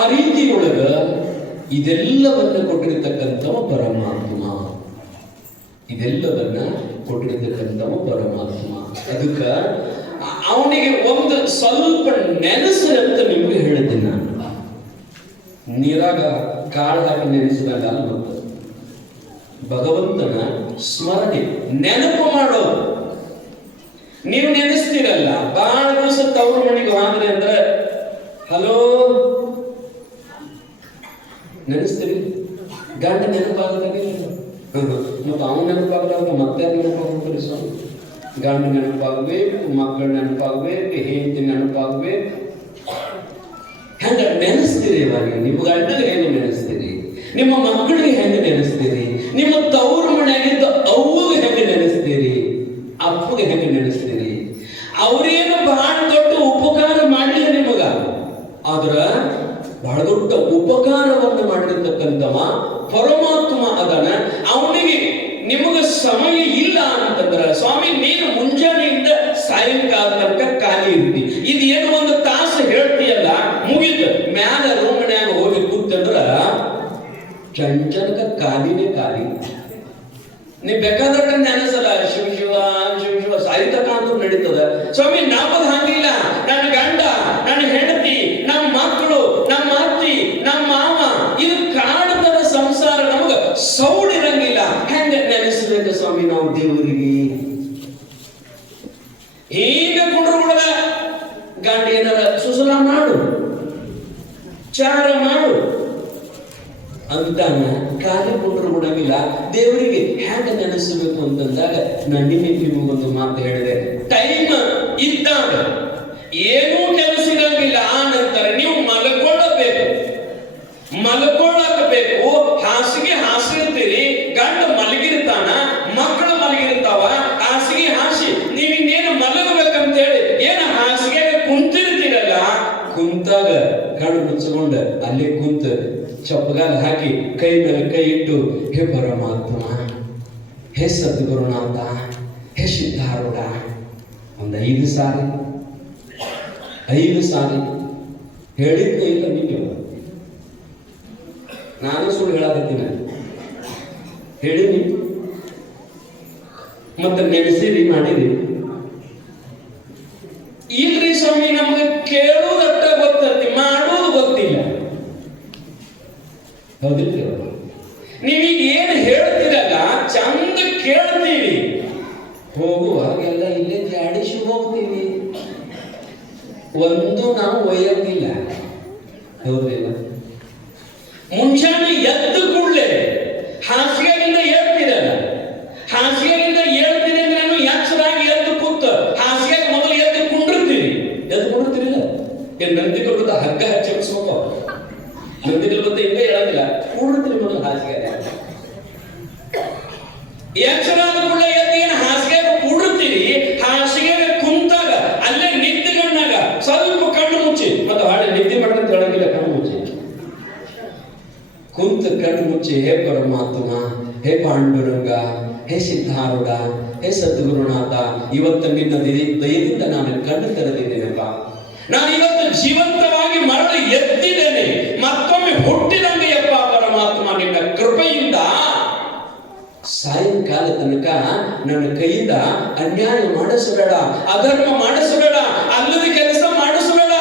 ಆ ರೀತಿಯೊಳಗ ಇದೆಲ್ಲವನ್ನ ಕೊಟ್ಟಿರ್ತಕ್ಕಂಥವ ಪರಮಾತ್ಮ. ಇದೆಲ್ಲವನ್ನ ಕೊಟ್ಟಿರ್ತಕ್ಕಂಥವ ಪರಮಾತ್ಮ. ಅದಕ್ಕ ಅವನಿಗೆ ಒಂದು ಸ್ವಲ್ಪ ನೆನೆಸಂತ ನಿಮ್ಗೆ ಹೇಳಿದ್ದೀನಿ ನಾನು. ನೀರಾಗ ಕಾಳು ಹಾಕಿ ನೆನೆಸಿದಾಗ ಮತ್ತು ಭಗವಂತನ ಸ್ಮರಣೆ ನೆನಪು ಮಾಡೋದು. ನೀವು ನೆನೆಸ್ತೀರಲ್ಲ, ಬಹಳ ದಿವಸ ತವ್ರ ಮನೆಗೆ ಹೋದ್ರೆ ಅಂದ್ರೆ ಹಲೋ ನೆನೆಸ್ತೀರಿ, ಗಂಡ ನೆನಪಾಗದಾಗ ಮತ್ತು ಅವನು ನೆನಪಾಗದಾಗ ಮತ್ತೆ ನೆನಪಾಗ್ತಾರೆ. ಸ್ವಾಮಿ ಗಂಡ ನೆನಪಾಗ್ಬೇಕು, ಮಕ್ಕಳು ನೆನಪಾಗ್ಬೇಕು, ಹೆಂಡತಿ ನೆನಪಾಗ್ಬೇಕು. ಹೆಂಗ ನೆನೆಸ್ತೀರಿ? ಇವಾಗ ನಿಮ್ಮ ಗಂಡಗೆ ಹೆಂಗ ನೆನೆಸ್ತೀರಿ? ನಿಮ್ಮ ಮಕ್ಕಳಿಗೆ ಹೆಂಗ ನೆನೆಸ್ತೀರಿ? ನಿಮ್ಮ ತವ್ರ ಮನೆಯಾಗಿದ್ದ ಅವ್ವಗೆ ಹೆಂಗ ನೆನೆಸ್ತೀರಿ? ಅಪ್ಪಗೆ ಹೆಂಗ ನೆನೆಸ್ತೀರಿ? ಅವ್ರೇನು ಬಹಳ ದೊಡ್ಡ ಉಪಕಾರ ಮಾಡಲಿಲ್ಲ ನಿಮಗ, ಆದ್ರ ಬಹಳ ದೊಡ್ಡ ಉಪಕಾರವನ್ನು ಮಾಡಿರ್ತಕ್ಕಂಥವ ಪರಮಾತ್ಮ ಅದನ. ಅವನಿಗೆ ನಿಮಗ ಸಮಯ ಇಲ್ಲ ಅಂತಂದ್ರ ಸ್ವಾಮಿ ನೀನು ಮುಂಜಾನೆಯಿಂದ ಸಾಯಂಕಾಲ ತನಕ ಖಾಲಿ ಇರ್ತಿ, ಇದು ಏನು ಒಂದು ತಾಸು ಹೇಳ್ತೀಯಲ್ಲ ಮುಗಿದ ಮ್ಯಾಲ ರೂಮನ್ಯಾಗ ಹೋಗಿ ಕೂತಂದ್ರ ಚಂಚನಕ ಖಾಲಿನೇ ಖಾಲಿ. ನೀ ಬೇಕಾದಟ್ಟ ನೆನಸಲ್ಲ ಶಿವ ಶಿವ ಶಿವ ಶಿವ ಸಾಹಿತ್ಯಕ ಅಂತೂ ನಡೀತದ. ಸ್ವಾಮಿ ನಮ್ಮದು ಹಂಗಿಲ್ಲ. ನನ್ನ ಗಂಡ, ನನ್ನ ಹೆಂಡತಿ, ನಮ್ಮ ಮಕ್ಕಳು, ನಮ್ಮ ಅತ್ತಿ, ನಮ್ಮ ಮಾವ, ಇದು ಕಾಣತದ ಸಂಸಾರ. ನಮಗ ಸೌಡಿರಂಗಿಲ್ಲ. ಹೆಂಗ ನೆನೆಸ್ಬೇಕು ಸ್ವಾಮಿ ನಾವು ದೇವರಿಗೆ? ಈಗ ಕುಂಡ್ರ ಬಿಡದ ಗಂಡ ಏನಾರ ಸುಸಲ ಮಾಡು, ಚಾರ ಮಾಡು ಅಂತಾನ. ಖಾಲಿ ಕುಂಡ್ರು ಬಿಡಂಗಿಲ್ಲ. ದೇವರಿಗೆ ಹೆಂಗ ನೆನೆಸಬೇಕು ಅಂತಂದಾಗ ನಾನು ನಿಮಗೊಂದು ಮಾತು ಹೇಳಿದೆ. ಟೈಮ್ ಇದ್ದಾಗ ಏನೂ ಕೆಲಸ ಇರಂಗಿಲ್ಲ. ಆ ನಂತರ ನೀವು ಮಲ್ಕೊಳ್ಳಬೇಕು, ಮಲ್ಕೊಳ್ಳಬೇಕು. ಹಾಸಿಗೆ ಹಾಸಿರ್ತೀರಿ, ಗಂಡ ಮಲಗಿರ್ತಾನ, ಮಕ್ಕಳು ಮಲಗಿರ್ತಾವ, ಹಾಸಿಗೆ ಹಾಸಿ ನೀವಿನ್ನೇನು ಮಲಗಬೇಕಂತ ಹೇಳಿ ಏನು ಹಾಸಿಗೆ ಕುಂತಿರ್ತೀರಲ್ಲ, ಕುಂತಾಗ ಕಣ್ಣು ಮುಚ್ಚಿಕೊಂಡ ಅಲ್ಲಿ ಕುಂತ ಚಪ್ಪಗಾಲ ಹಾಕಿ ಕೈ ಮೇಲೆ ಕೈ ಇಟ್ಟು ಹೇ ಪರಮಾತ್ಮ, ಹೇ ಸದ್ಗುರುನಾಥ, ಹೇ ಸಿದ್ಧಾರೂಢ ಒಂದು 5 ಸಾರಿ ಹೇಳಿದ್ದೇ ಇಲ್ಲ. ನೀವು ನಾನು ಸುಳ್ಳು ಹೇಳಕತ್ತೀನಿ, ಹೇಳಿನಿ ಮತ್ತೆ ನೆನೆಸಿರಿ ಮಾಡಿರಿ. ಇಲ್ರಿ ಸ್ವಾಮಿ ನಮ್ಗೆ ಕೇಳುವುದಟ್ಟ ಗೊತ್ತೈತಿ, ಮಾಡುವುದು ಗೊತ್ತಿಲ್ಲ. ಹೌದಿಲ್ಲ? ನೀವೀಗ ಏನು ಹೇಳ್ತೀರಲ್ಲ ಚಂದ ಕೇಳ್ತೀವಿ, ಹೋಗುವಾಗೆಲ್ಲ ಇಲ್ಲೇ ಜಾಡಿಸಿ ಹೋಗ್ತೀವಿ, ಒಂದು ನಾವು ಒಯ್ಯಂಗಿಲ್ಲ. ಹೌದಿಲ್ಲ? ಮುಂಜಾನೆ ಎದ್ದು ಕೂಡಲೇ ಹಾಸಿಗೆಯಿಂದ ಹೇಳ್ತೀರಲ್ಲ, ಹಾಸಿಗೆಯಿಂದ ಹೇಳ್ತೀನಿ ಅಂದ್ರೆ ನಾನು ಎಚ್ಚರಾಗಿ ಎದ್ದು ಕೂತ ಹಾಸಿಗೆ ಮೊದಲು ಎದ್ದು ಕುಂಡಿರ್ತೀರಿ. ಎದ್ದು ಕುಂಡಿರ್ತೀರಿಲ್ಲ? ಏನ್ ನಂದಿಗಳು ಗೊತ್ತಾ? ಹಗ್ಗ ಹಚ್ಚಿ ಬಿಡಿಸ್ಬೇಕು. ನಂದಿಗಳು ಗೊತ್ತಾ? ಹಿಂಗೆ ಹೇಳಂಗಿಲ್ಲ, ಕೂಡಿರ್ತೀರಿ ಮೊದಲು ಹಾಸಿಗೆ. ಎಚ್ಚರಾದ ಕೂಡಲೇ ಎದ್ದು ಏನು ಹಾಸಿಗೆ ಕೂಡಿರ್ತೀರಿ. ಹಾಸಿಗೆ ಕುಂತಾಗ ಅಲ್ಲೇ ನಿದ್ದಿಗಣ್ಣಾಗ ಸ್ವಲ್ಪ ಕಣ್ಣು ಮುಚ್ಚಿ, ಮತ್ತೆ ಹಾಳೆ ನಿದ್ದೆ ಮಾಡಂತ ಹೇಳಂಗಿಲ್ಲ, ಕಣ್ಣು ಮುಚ್ಚಿ ಕುಂತ ಕಣ್ಣು ಮುಚ್ಚಿ ಹೇ ಪರಮಾತ್ಮ, ಹೇ ಪಾಂಡುರಂಗ, ಹೇ ಸಿದ್ಧಾರೂಢ, ಹೇ ಸದ್ಗುರುನಾಥ, ಇವತ್ತು ನಿನ್ನ ದಯದಿಂದ ನಾನು ಕಣ್ಣು ತೆರೆದಿದ್ದೇನೆಪ್ಪ. ನಾನು ಇವತ್ತು ಜೀವಂತವಾಗಿ ಮರಳಿ ಎದ್ದಿದ್ದೇನೆ, ಮತ್ತೊಮ್ಮೆ ಹುಟ್ಟಿದಂಗೆಯಪ್ಪ ಪರಮಾತ್ಮ ನಿನ್ನ ಕೃಪೆಯಿಂದ. ಸಾಯಂಕಾಲ ತನಕ ನನ್ನ ಕೈಯಿಂದ ಅನ್ಯಾಯ ಮಾಡಿಸಬೇಡ, ಅಧರ್ಮ ಮಾಡಿಸಬೇಡ, ಅಲ್ಲದ ಕೆಲಸ ಮಾಡಿಸಬೇಡ.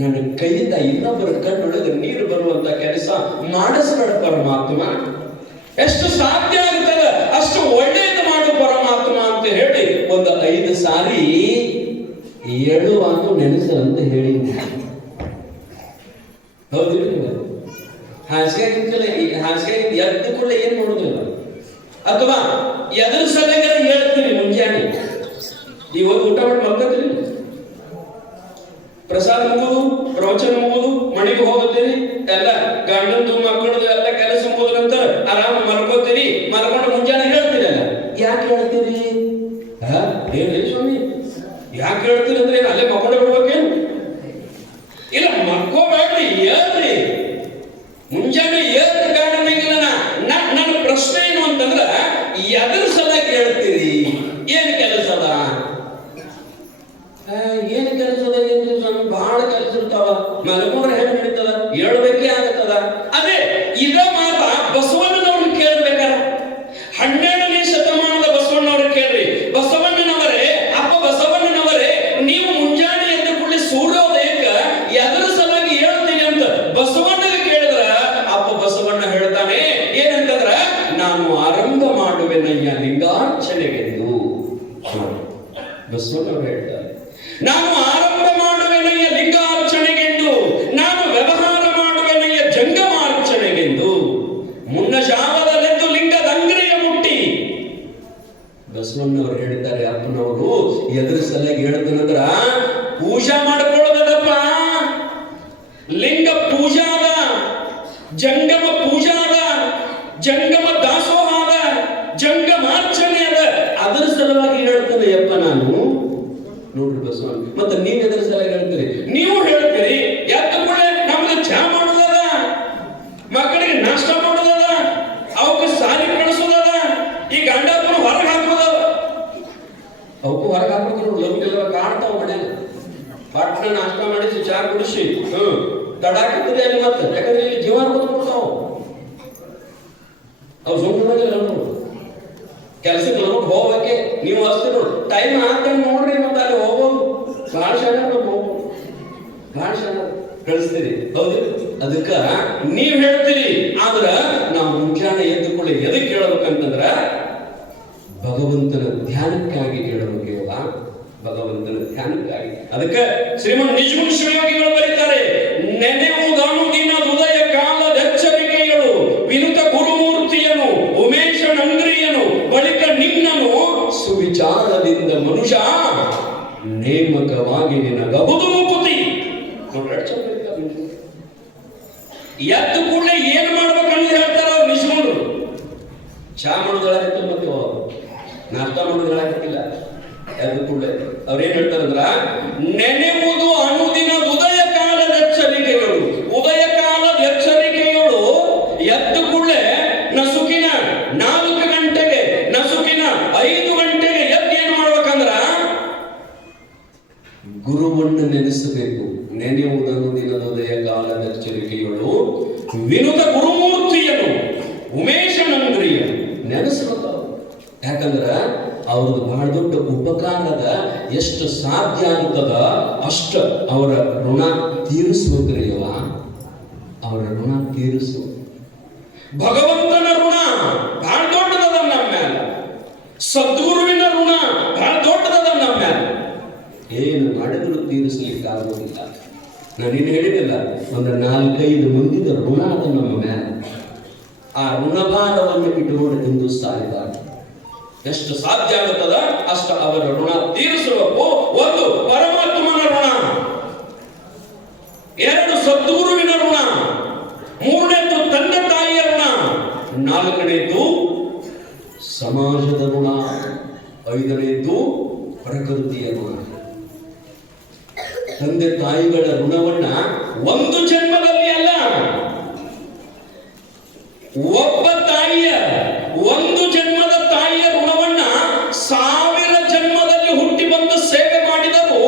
ನನ್ನ ಕೈಯಿಂದ ಇನ್ನೊಬ್ಬರ ಕಣ್ಣೊಳಗೆ ನೀರು ಬರುವಂತ ಕೆಲಸ ಮಾಡಿಸಬೇಡ ಪರಮಾತ್ಮ. ಎಷ್ಟು ಸಾಧ್ಯ ಆಗ್ತದೆ ಅಷ್ಟು ಒಳ್ಳೆಯದು ಮಾಡು ಪರಮಾತ್ಮ ಅಂತ ಹೇಳಿ ಒಂದು 5 ಸಾರಿ ಹೇಳುವಾಗ ನೆನೆಸು ಅಂತ ಹೇಳಿ. ಹೌದಿಲ್ಲ? ಹಾಸಿಗೆ ಎದ್ದು ಕೂಡ ಏನ್ ಮಾಡೋದಿಲ್ಲ, ಅಥವಾ ಎದ್ರ ಸಲಗ ಹೇಳ್ತೀನಿ ಮುಂಜಾನೆ ಈಗ ಹೋಗಿ ಊಟ ಮಾಡಿ ಮಲ್ಕೋತೀರಿ, ಪ್ರಸಾದ ಮುಗುದು, ಪ್ರವಚನ ಮುಗುದು, ಮನೆಗೆ ಹೋಗುತ್ತೀರಿ, ಎಲ್ಲ ಗಂಡಂದು ಮಕ್ಕಳದು ಎಲ್ಲ ಕೆಲಸ ಮುಗಿದ ನಂತರ ಆರಾಮ ಮಲ್ಕೋತೀರಿ. ಮಲ್ಕೊಂಡು ಮುಂಜಾನೆ ಹೇಳ್ತೀರಲ್ಲ, ಯಾಕೆ ಹೇಳ್ತೀರಿ? ಏನ್ರಿ ಸ್ವಾಮಿ ಯಾಕೆ ಹೇಳ್ತೀರಿ ಅಂದ್ರೆ ಅಲ್ಲೇ ಮಕ್ಕೊಂಡು ಬಿಡ್ಬೇಕೇನು? ಇಲ್ಲ, ಮಕ್ಕೋಬೇಡ್ರಿ, ಹೇಳ್ರಿ. ಮುಂಜಾನೆ ಏಳ್ರಿ ಕಾರಣಂಗಿಲ್ಲ. ನನ್ನ ಪ್ರಶ್ನೆ ಏನು ಅಂತಂದ್ರ ಎದ್ರ ಸಲ ಕೇಳ್ತೀರಿ? ಏನ್ ಕೆಲಸದ? ಏನು ಕೆಲಸದ? ಏನು ಸ್ವಾಮಿ ಬಹಳ ಕೆಲಸ ಇರ್ತಾವ. ಮಲಕೊಂಡ್ರೆ ಹೆಂಗ್ ನಡೀತದ, ಹೇಳ್ಬೇಕೇ ಆಗತ್ತದ. ಅದೇ ಇದ ಮಾತ ಬಸವಣ್ಣನವ್ರನ್ನ ಕೇಳ್ಬೇಕಾರ. 12ನೇ ಶತಮಾನದ ಬಸವಣ್ಣವ್ರ ಕೇಳ್ರಿ. ಬಸವಣ್ಣನವರೇ, ಅಪ್ಪ ಬಸವಣ್ಣನವರೇ, ನೀವು ಮುಂಜಾನೆ ಎದ್ದ ಕೂಡಲೇ ಸೂರ್ಯೋದಯಕ್ಕ ಎದರ ಸಲಾಗಿ ಹೇಳ್ತೀನಿ ಅಂತ ಬಸವಣ್ಣಗೆ ಕೇಳಿದ್ರ ಅಪ್ಪ ಬಸವಣ್ಣ ಹೇಳ್ತಾನೆ ಏನಂತಂದ್ರ, ನಾನು ಆರಂಭ ಮಾಡುವೆನಯ್ಯ ಲಿಂಗಾರ್ಚನೆಗೆಂದು. ಬಸವಣ್ಣವ್ರು ಹೇಳ್ತಾರೆ, ನಾನು ಆರಂಭ ಮಾಡುವೆನಯ್ಯ ಲಿಂಗಾರ್ಚನೆಗೆಂದು, ನಾನು ವ್ಯವಹಾರ ಮಾಡುವೆನಯ್ಯ ಜಂಗಮಾರ್ಚನೆಗೆಂದು, ಮುನ್ನ ಶಾವದಲೆದ್ದು ಲಿಂಗದ ಅಂಗ್ರಿಯ ಮುಟ್ಟಿ. ಬಸವಣ್ಣವ್ರು ಹೇಳ್ತಾರೆ, ಅಪ್ಪನವರು ಎದುರು ಸಲಗಿ ಹೇಳ್ತಾನಂದ್ರ ಪೂಜಾ ಮಾಡ್ಕೊಳ್ಳೋದಪ್ಪ, ಲಿಂಗ ಪೂಜಾ ಅದ, ಜಂಗಮ ಪೂಜಾ ಅದ, ಜಂಗಮ ದಾಸೋಹ ಅದ, ಜಂಗಮಾರ್ಚನೆ ಅದ. ಅದರ ಸಲುವಾಗಿ ಹೇಳ್ತಾನೆ ಯಪ್ಪ ನಾನು. ನೋಡ್ರಿ ಬಸವಣ್ಣ, ಮತ್ತೆ ನೀವ್ ಎದುರ ಸಲುವಾಗಿ ಹೇಳ್ತೀರಿ, ನೀವು ಹೇಳ್ತೀರಿ ಯಾಕ ಕೂಡ ನಮ್ಗೆ ಚಾ ಮಾಡೋದದ, ಮಕ್ಕಳಿಗೆ ನಾಷ್ಟ ಮಾಡೋದದ, ಅವಕ್ಕೆ ಸಾಲಿ ಕಳಿಸೋದದ, ಈ ಗಂಡಪ್ಪನ ಹೊರಗೆ ಹಾಕೋದದ. ಅವಕ್ಕೂ ಹೊರಗೆ ಹಾಕೋದ್ರು ಲವ್ಗೆಲ್ಲ ಕಾಡ್ತಾವ ಮನೇಲಿ. ಪಟ್ನ ನಾಷ್ಟ ಮಾಡಿಸಿ ಚಾ ಕುಡಿಸಿ ತಡಾಕಿರ್ತದೆ ಅಲ್ಲಿ. ಮತ್ತೆ ಯಾಕಂದ್ರೆ ಇಲ್ಲಿ ಜೀವನ ಕೊಡ್ತಾವ ಅವು ಸುಮ್ಮನೆ ಕೆಲ್ಸಕ್ಕೆ ನಮಗೆ ಹೋಗ್ಬೇಕೆ. ನೀವು ಅಷ್ಟೇ ನೋಡಿ ಟೈಮ್ ಆಗ್ತಂಗೆ ನೋಡ್ರಿ, ಮತ್ತೆ ಅಲ್ಲಿ ಹೋಗೋದು ಭಾಳ ಶಾಣ ಹೋಗ್ಬೋದು, ಭಾಳ ಶಾಣ ಕಳಿಸ್ತೀರಿ. ಹೌದು, ಅದಕ್ಕ ನೀವ್ ಹೇಳ್ತೀರಿ. ಆದ್ರ ನಾವು ಮುಂಜಾನೆ ಎದ್ದುಕೊಳ್ಳಿ ಎದಕ್ಕೆ ಕೇಳಬೇಕಂತಂದ್ರ ಭಗವಂತನ ಧ್ಯಾನಕ್ಕಾಗಿ ಕೇಳಬೇಕೇವ, ಭಗವಂತನ ಧ್ಯಾನಕ್ಕಾಗಿ. ಅದಕ್ಕೆ ಶ್ರೀಮನ್ ನಿಜಗುಣ ಶಿವಯೋಗಿಗಳು ಬರೀತಾರೆ, ನೆನೆಯುವುದಾನು ದಿನ ಹೃದಯ ಕಾಲದ ಎಚ್ಚರಿಕೆಗಳು, ವಿನುತ ಗುರುಮೂರ್ತಿಯನು ಉಮೇಶನಂದ್ರಿಯನು, ಬಳಿಕ ನಿನ್ನನು ಸುವಿಚಾರದಿಂದ ಮನುಷ್ಯ ನೇಮಕವಾಗಿ ನಿನಗಬಹುದು ಮುಕುತಿ. ಎದ್ದು ಕೂಡಲೇ ಏನ್ ಮಾಡ್ಬೇಕಂತ ಹೇಳ್ತಾರ ಅವ್ರು ನಿಜಗೊಂಡ್ರು. ಚಾ ಮಾಡೋದಾಗಿತ್ತು, ಮತ್ತೆ ನಾಷ್ಟ ಮಾಡೋದಾಗಿಲ್ಲ. ಎದ್ದು ಕೂಡಲೇ ಅವ್ರೇನ್ ಹೇಳ್ತಾರಂದ್ರ, ನೆನೆಯುವುದು ಅನುದಿನ ಉದಯ ಕಾಲದ ಎಚ್ಚರಿಕೆಗಳು. ಉದಯ ಕಾಲದ ಎಚ್ಚರಿಕೆಗಳು ಎದ್ದು ಕೂಡಲೇ ನಸುಕಿನ 4 ಗಂಟೆಗೆ, ನಸುಕಿನ 5 ಗಂಟೆಗೆ ಎದ್ದು ಏನ್ ಮಾಡ್ಬೇಕಂದ್ರ ಗುರುವನ್ನು ನೆನೆಸಬೇಕು. ನೆನೆಯುವುದನ್ನು ದಿನದ ಉದಯ ಕಾಲದ ಎಚ್ಚರಿಕೆಗಳು, ವಿನುತ ಗುರುಮೂರ್ತಿಯನು ಉಮೇಶನಂದ್ರಿಯನು ನೆನೆಸಬೇಕು. ಯಾಕಂದ್ರ ಅವ್ರದ್ದು ಬಹಳ ದೊಡ್ಡ ಉಪಕಾರದ ಎಷ್ಟು ಸಾಧ್ಯ ಆಗ್ತದ ಅಷ್ಟ ಅವರ ಋಣ ತೀರಿಸುವುದ್ರಿಯವ, ಅವರ ಋಣ ತೀರಿಸು. ಭಗವಂತನ ಋಣ ಬಹಳ ದೊಡ್ಡದದ ನಮ್ಮ ಮ್ಯಾಲ, ಸದ್ಗುರುವಿನ ಋಣ ಬಹಳ ದೊಡ್ಡದದ ನಮ್ಮ ಮ್ಯಾಲ. ಏನು ಮಾಡಿದ್ರು ತೀರಿಸಲಿಕ್ಕೆ ಆಗುವುದಿಲ್ಲ. ನಾನೇನು ಹೇಳಿದಿಲ್ಲ, ಒಂದು 4-5 ಮಂದಿದ ಋಣ ಅದ ನಮ್ಮ ಮ್ಯಾಲ. ಆ ಋಣಭಾರವನ್ನು ಇಟ್ಟುಕೊಂಡು ಎಂದು ಸಾರಿದಾಗ ಎಷ್ಟು ಸಾಧ್ಯ ಆಗುತ್ತದ ಅಷ್ಟ ಅವರ ಋಣ ತೀರಿಸಬೇಕು. 1 ಪರಮಾತ್ಮನ ಋಣ, 2 ಸದ್ಗುರುವಿನ ಋಣ, 3ನೇದು ತಂದೆ ತಾಯಿಯ ಋಣ, 4ನೇದು ಸಮಾಜದ ಋಣ, 5ನೇದು ಪ್ರಕೃತಿಯ ಋಣ. ತಂದೆ ತಾಯಿಗಳ ಋಣವನ್ನ ಒಂದು ಜನ್ಮದಲ್ಲಿ ಅಲ್ಲ, ಒಬ್ಬ ತಾಯಿಯ ಒಂದು ಜನ್ಮದ ತಾಯಿಯ ಋಣವನ್ನ 1000 ಜನ್ಮದಲ್ಲಿ ಹುಟ್ಟಿ ಬಂದು ಸೇವೆ ಮಾಡಿದರೂ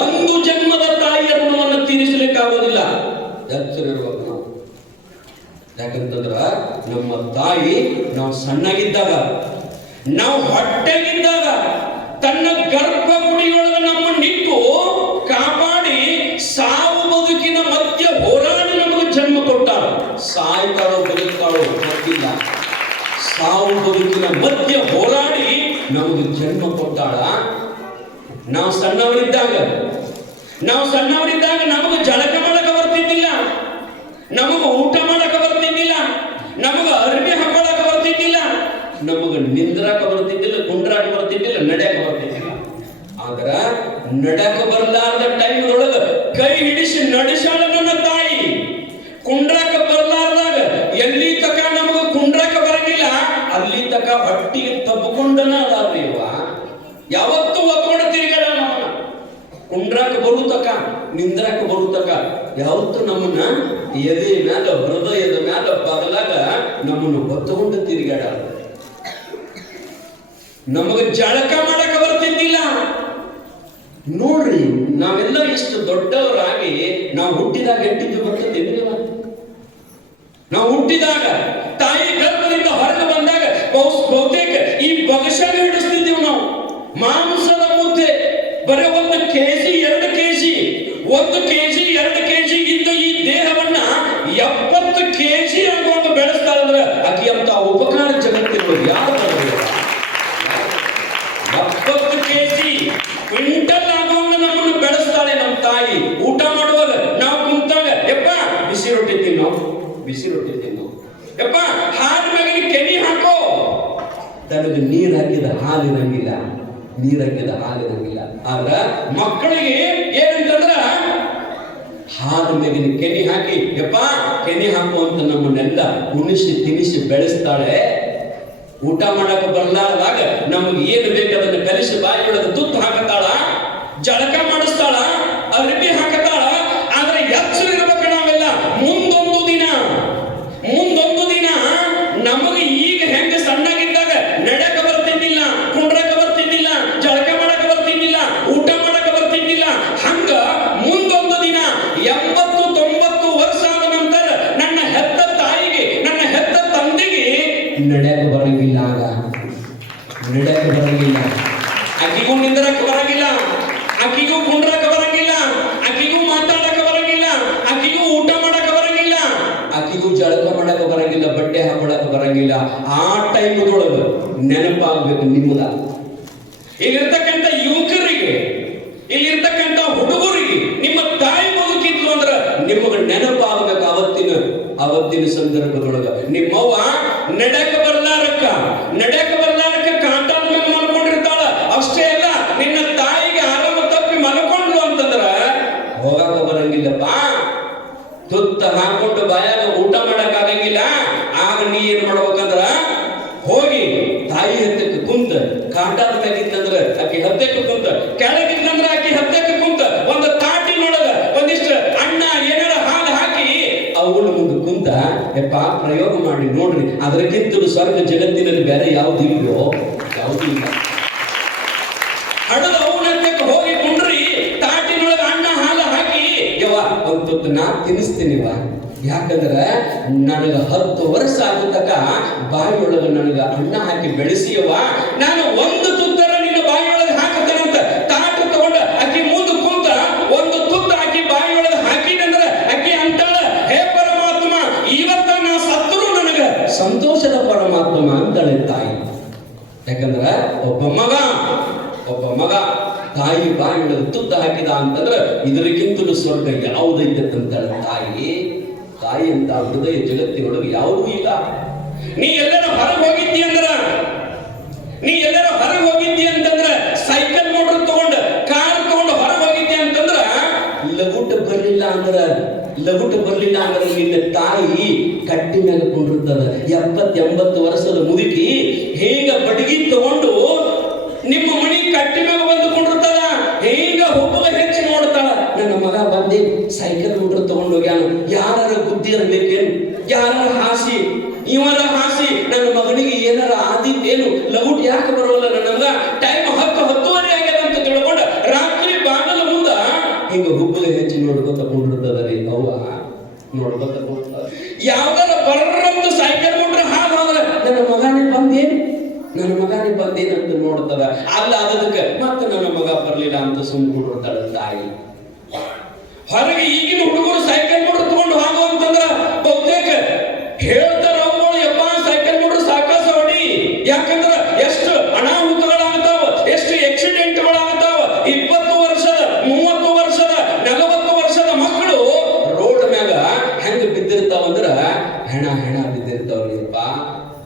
1 ಜನ್ಮದ ತಾಯಿಯ ಋಣವನ್ನು ತೀರಿಸಲಿಕ್ಕಾಗೋದಿಲ್ಲ. ಎಚ್ಚರಿರ್ಬೇಕು ನಾವು. ಯಾಕಂತಂದ್ರ ನಮ್ಮ ತಾಯಿ ನಾವು ಸಣ್ಣಗಿದ್ದಾಗ, ನಾವು ಹೊಟ್ಟೆಗಿದ್ದಾಗ ತನ್ನ ಗರ್ಭಗುಡಿಯೊಳಗೆ ನಮ್ಮನ್ನಿಟ್ಟು ಕಾಪಾಡಿ ಸಾವು ಬದುಕಿನ ಮಧ್ಯ ಹೋರಾಡಿ ನಮಗೆ ಜನ್ಮ ಕೊಟ್ಟಾಳ. ಸಾಯ್ತಾಳೋ ಬದುಕ್ತಾಳೋ ಗೊತ್ತಿಲ್ಲ, ಸಾವು ಬದುಕಿನ ಮಧ್ಯ ಹೋರಾಡಿ ನಮಗೆ ಜನ್ಮ ಕೊಟ್ಟಾಳ. ನಾವು ಸಣ್ಣವರಿದ್ದಾಗ ನಮಗೆ ಜಳಕ ಮಾಡಕ ಬರ್ತಿದ್ದಿಲ್ಲ, ನಮಗೆ ಊಟ ಮಾಡಕ ಬರ್ತಿದ್ದಿಲ್ಲ, ನಮಗೆ ಅರ್ಬಿ ಹಾಕೊಳಕ ಬರ್ತಿದ್ದಿಲ್ಲ, ನಮಗೆ ನಿಂದ್ರಾಕ ಬರ್ತಿದ್ದಿಲ್ಲ, ಕುಂಡ್ರಾಕ ಬರ್ತಿದ್ದಿಲ್ಲ, ನಡೆಯಕ ಬರ್ತಿದ್ದಿಲ್ಲ. ಆದ್ರ ನಡಕ ಬರ್ಲಾರ್ದ ಟೈಮ್ ಒಳಗ ಕೈ ಹಿಡಿಸಿ ನಡೆಸಾಳ ನನ್ನ ತಾಯಿ. ಕುಂಡ್ರಾಕ ಬರ್ಲಾರ್ದಾಗ ಎಲ್ಲಿ ತಕ ನಮಗ ಕುಂಡ್ರಾಕ ಬರಂಗಿಲ್ಲ, ಅಲ್ಲಿ ತಕ ಹೊಟ್ಟಿಗೆ ತಬ್ಕೊಂಡನ ಅದಾವ್ರಿ. ಯಾವತ್ತೂ ಒತ್ಕೊಂಡು ತಿರುಗಾಡ. ಕುಂಡ್ರಾಕ ಬರುತಕ, ನಿಂದ್ರಾಕ ಬರುತಕ ಯಾವತ್ತು ನಮ್ಮನ್ನ ಎದೆ ಮ್ಯಾಲ, ಹೃದಯದ ಮ್ಯಾಲ ಬದಲಾಗ ನಮ್ಮನ್ನು ಹೊತ್ತುಕೊಂಡು ತಿರುಗಾಡ. ನಮಗ ಜಳಕ ಮಾಡಕ ಬರ್ತಿದ್ದಿಲ್ಲ, ನೋಡ್ರಿ, ನಾವೆಲ್ಲ ಇಷ್ಟು ದೊಡ್ಡವರಾಗಿ ನಾವು ಹುಟ್ಟಿದಾಗ ಎಟ್ಟಿದ್ದು ಬರ್ತದೇನಿಲ್ಲ. ನಾವು ಹುಟ್ಟಿದಾಗ ತಾಯಿ ಗರ್ಭದಿಂದ ಹೊರಗೆ ಬಂದಾಗ ಬಹುತೇಕ ಈ ಬಗಸನ ಹಿಡಿಸ್ತಿದ್ದೀವಿ ನಾವು. ಮಾಂಸದ ಮುದ್ದೆ ಬರೀ 1 ಕೆಜಿ 2 ಕೆಜಿ 1 ಕೆಜಿ 2 ಕೆಜಿ ಇದ್ದ ಈ ದೇಹವನ್ನ 70 ಕೆಜಿ ಅನ್ಕೊಂಡು ಬೆಳೆಸ್ತಾರಂದ್ರೆ ಆಕಿ ಅಂತ ಉಪಕಾರ ಜಗತ್ತಿನ ಯಾರು 70 ಕೆಜಿ ಕ್ವಿಂಟಲ್ ಆಗೋಂಗ ನಮ್ಮನ್ನು ಬೆಳೆಸ್ತಾಳೆ ನಮ್ಮ ತಾಯಿ. ಊಟ ಮಾಡುವಾಗ ನಾವು ಕುಂತಾಗ ಯಪ್ಪ ಬಿಸಿ ರೊಟ್ಟಿ ತಿನ್ನೋ, ಬಿಸಿ ರೊಟ್ಟಿ ತಿನ್ನೋ, ಯಪ್ಪ ಹಾಲು ಮ್ಯಾಗಿನ ಕೆನಿ ಹಾಕೋ. ತನಗೆ ನೀರು ಹಾಕಿದ ಹಾಲು ಇರಂಗಿಲ್ಲ, ನೀರು ಹಾಕಿದ ಹಾಲು ಇರಂಗಿಲ್ಲ. ಆಗ ಮಕ್ಕಳಿಗೆ ಏನಂತಂದ್ರ ಹಾಲು ಮ್ಯಾಗಿನ ಕೆನಿ ಹಾಕಿ ಯಪ್ಪ ಕೆನಿ ಹಾಕು ಅಂತ ನಮ್ಮನ್ನೆಲ್ಲ ಉಣಿಸಿ ತಿನಿಸಿ ಬೆಳೆಸ್ತಾಳೆ. ಊಟ ಮಾಡಕ್ಕೆ ಬರ್ಲಾರ್ದಾಗ ನಮಗೆ ಏನು ಬೇಕು ಅದನ್ನ ಕಲಿಸಿ ಬಾಯಿ ಒಳಗೆ ತುತ್ತು ಹಾಕತಾಳ, ಜಳಕ ಮಾಡಿಸ್ತಾಳ, ಅರಿವಿ ಹಾಕತಾಳ. ಆದ್ರೆ ಎಚ್ಚರ ಇರ್ಬೇಕು ನಾವೆಲ್ಲ. ಮುಂದೊಂದು ದಿನ ನಮಗೆ ಈಗ ಹೆಂಗ ಸಣ್ಣಗಿದ್ದಾಗ ನಡೆಕ ಬರ್ತಿದ್ದಿಲ್ಲ, ಕುಂಡ್ರಕ ಬರ್ತಿದ್ದಿಲ್ಲ, ಜಳಕ ಮಾಡಕ ಬರ್ತಿದ್ದಿಲ್ಲ, ಊಟ ಮಾಡಕ ಬರ್ತಿದ್ದಿಲ್ಲ. ಹಂಗ ಮುಂದೊಂದು ದಿನ 80-90 ವರ್ಷ ಆದ ನಂತರ ನನ್ನ ಹೆತ್ತ ತಾಯಿಗೆ, ನನ್ನ ಹೆತ್ತ ತಂದೆಗೆ ನಡೆಯಕ್ಕೆ ಬರಂಗಿಲ್ಲ. ಆಗ ನಡೆಯಕ್ಕೆ ಬರಂಗಿಲ್ಲ, ಆಕಿಗೂ ನಿಂದ್ರಕ್ಕೆ ಬರಂಗಿಲ್ಲ, ಆಕಿಗೂ ಕುಂಡ್ರಕ್ಕೆ ಬರಂಗಿಲ್ಲ, ಆಕಿಗೂ ಮಾತಾಡಕ್ಕೆ ಬರಂಗಿಲ್ಲ, ಆಕಿಗೂ ಊಟ ಮಾಡಕ್ಕೆ ಬರಂಗಿಲ್ಲ, ಆಕಿಗೂ ಜಳಕ ಮಾಡಕ್ಕೆ ಬರಂಗಿಲ್ಲ, ಬಟ್ಟೆ ಹಾಕೊಳಕ್ಕೆ ಬರಂಗಿಲ್ಲ. ಆ ಟೈಮ್ದೊಳಗೆ ನೆನಪಾಗಬೇಕು ನಿಮ್ಮದ. ಇಲ್ಲಿರ್ತಕ್ಕಂಥ ಯುವಕರಿಗೆ, ಇಲ್ಲಿರ್ತಕ್ಕಂಥ ಹುಡುಗರಿಗೆ ನಿಮ್ಮ ತಾಯಿ ಬದುಕಿದ್ಲು ಅಂದ್ರೆ ನಿಮಗೆ ನೆನಪಾಗಬೇಕು. ಅವತ್ತಿನ ಸಂದರ್ಭದೊಳಗ ನಿಮ್ಮವ್ವ ನಡೆಯಕ್ಕೆ ಬರ್ಲಾರಕ್ಕ ಕಾಂಟದ ಮೇಲೆ ಮಲ್ಕೊಂಡಿರ್ತಾಳ. ಅಷ್ಟೇ ಅಲ್ಲ, ನಿನ್ನ ತಾಯಿಗೆ ಆರಾಮ ತಪ್ಪಿ ಮಲ್ಕೊಂಡ್ಲು ಅಂತಂದ್ರ ಹೋಗಾಕ ಬರಂಗಿಲ್ಲಪ್ಪ. ತುತ್ತ ಹಾಕೊಂಡು ಬಾಯಾಗ ಊಟ ಮಾಡಕ್ ಆಗಂಗಿಲ್ಲ. ಆಗ ನೀ ಏನ್ ಮಾಡ್ಬೇಕಂದ್ರ ಹೋಗಿ ತಾಯಿ ಹತ್ತಕ್ಕೆ ಕುಂತ, ಕಾಂಟದ ಮ್ಯಾಗಿದ್ನಂದ್ರ ಆಕಿ ಹತ್ತಕ್ಕೆ ಕುಂತ, ಕೆಳಗಿದ್ನಂದ್ರ ಆಕಿ ಹತ್ತಕ್ಕೆ ಕುಂತ, ಒಂದು ತಾಟಿನೊಳಗ ಒಂದಿಷ್ಟು ಅನ್ನ ಏನಾರ ಹಾಲು ಹಾಕಿ ಅವುಗಳ ಮುಂದೆ ಕುಂತ ಯಪ್ಪ ಪ್ರಯೋಗ ಮಾಡಿ ನೋಡ್ರಿ, ಅದಕ್ಕಿಂತಲೂ ಸ್ವರ್ಗ ಜಗತ್ತಿನಲ್ಲಿ ಬೇರೆ ಯಾವ್ದು ಇಲ್ವೋ, ಯಾವ್ದು ಇಲ್ಲ. ಹಡದ ಅವನಂತಕ್ಕೆ ಹೋಗಿ ಕುಂಡ್ರಿ, ತಾಟಿನೊಳಗ ಅನ್ನ ಹಾಲು ಹಾಕಿ ಯವ್ವ ಒಂದು ತುತ್ತು ನಾ ತಿನ್ನಿಸ್ತೀನಿವ. ಯಾಕಂದ್ರ ನನಗ 10 ವರ್ಷ ಆಗತಕ್ಕ ಬಾಯಿಯೊಳಗ ನನಗ ಅನ್ನ ಹಾಕಿ ಬೆಳೆಸಿಯವ, ನಾನು ಒಂದು ತುತ್ತರ ನಿನ್ನ ಬಾಯಿಯೊಳಗೆ ಹಾಕತೇನಂತ ತಾಟು ತಗೊಂಡ ಅಕ್ಕಿ ಮುಂದೆ ಕುಂತ ಒಂದು ತುತ್ತ ಅಕ್ಕಿ ಬಾಯಿಯೊಳಗೆ ಹಾಕಿನಂದ್ರ ಅಕ್ಕಿ ಅಂತಾಳ, ಹೇ ಪರಮಾತ್ಮ, ಇವತ್ತ ನಾ ಸತ್ತರೂ ನನಗ ಸಂತೋಷದ ಪರಮಾತ್ಮ ಅಂತಾಳೆ ತಾಯಿ. ಯಾಕಂದ್ರ ಒಬ್ಬ ಮಗ ತಾಯಿ ಬಾಯಿಯೊಳಗೆ ತುತ್ತ ಹಾಕಿದ ಅಂತಂದ್ರ ಇದಕ್ಕಿಂತಲೂ ಸ್ವರ್ಗ ಯಾವುದೈತೆ ಅಂತಾಳೆ ತಾಯಿ. ತಾಯಿ ಅಂತ ಹೃದಯ ಜಗತ್ತಿನೊಳಗೆ ಯಾವುದೂ ಇಲ್ಲ. ನೀ ಎಲ್ಲರ ಹೊರಗೆ ಹೋಗಿದ್ದಿ ಅಂತಂದ್ರ ಸೈಕಲ್ ಮೋಟರ್ ತಗೊಂಡ, ಕಾರ್ ತಗೊಂಡು ಹೊರಗೆ ಹೋಗಿದ್ದಿ ಅಂತಂದ್ರ ಲಗುಟ ಬರ್ಲಿಲ್ಲ ಅಂದ್ರೆ ನಿನ್ನ ತಾಯಿ ಕಟ್ಟಿ ಮೇಲೆ ಕೊಂಡಿರ್ತದ. 70-80 ವರ್ಷದ ಮುದುಕಿ ಹೇಗ ಬಡಗಿ ತಗೊಂಡು ನಿಮ್ಮ ಮನಿ ಕಟ್ಟಿ ಮೇಲೆ ಬಂದು ಕೊಂಡಿರ್ತದ, ಹೇಗ ಹುಬ್ಬಗ ಹೆಚ್ಚಿ ನೋಡ್ತಾಳ. ನನ್ನ ಮಗ ಬಂದಿ ಸೈಕಲ್ ಮೋಟರ್ ತಗೊಂಡು ಹೋಗ್ಯಾನ, ಯಾರ ಬುದ್ಧಿ ಇರಬೇಕೇನು, ಯಾರ ಹಾಸಿ, ಇವರ ಹಾಸಿ ನನ್ನ ಮಗನಿಗೆ ಏನಾರ ಆದಿತ್ತೇನು, ಲಗುಟ್ ಯಾಕೆ ಬರೋಲ್ಲ ನನ್ನ ಮಗ, ಟೈಮ್ 10-10:30 ಆಗ್ಯದ ಅಂತ ತಿಳ್ಕೊಂಡ ರಾತ್ರಿ ಬಾಗಲ ಮುಂದ ಹಿಂಗ ಹುಬ್ಬಗ ಹೆಚ್ಚಿ ನೋಡ್ಕೊತ ಕೊಂಡಿರ್ತದರಿ. ಅವ್ವ ನೋಡ್ಕೊತ ಕೊಂಡಿರ್ತಾರ. ಯಾವ್ದಾರ ಬರ್ರಂತ ಸೈಕಲ್ ಮೋಟರ್ ಹಾಗೆ ಹೋದ್ರೆ ನನ್ನ ಮಗನೇ ಬಂದೇನಂತ ನೋಡ್ತದ. ಅಲ್ಲ ಅದಕ್ಕೆ ಮತ್ತೆ ನನ್ನ ಮಗ ಬರ್ಲಿಲ್ಲ ಅಂತ ಸುಮ್ಕೊಂಡಿರ್ತಾಳ ತಾಯಿ. ಹೊರಗೆ ಈಗಿನ ಹುಡುಗರು ಸೈಕಲ್ ಮೋಟರ್ ತಗೊಂಡು ಹಾಗೋ ಅಂತಂದ್ರ ಬಹುತೇಕ ಹೇಳ್ತಾರ ಅವುಗಳು, ಯಪ್ಪ ಸೈಕಲ್ ಮೋಟರ್ ಸಾಕಾಸ ಹೊಡಿ. ಯಾಕಂದ್ರ ಎಷ್ಟು ಅನಾಹುತಗಳಾಗ್ತಾವ, ಎಷ್ಟು ಆಕ್ಸಿಡೆಂಟ್ಗಳಾಗ್ತಾವ. 20 ವರ್ಷದ 30 ವರ್ಷದ 40 ವರ್ಷದ ಮಕ್ಕಳು ರೋಡ್ ಮ್ಯಾಗ ಹೆಂಗ ಬಿದ್ದಿರ್ತಾವಂದ್ರ ಹೆಣ ಬಿದ್ದಿರ್ತಾವ್ರಿಯಪ್ಪ,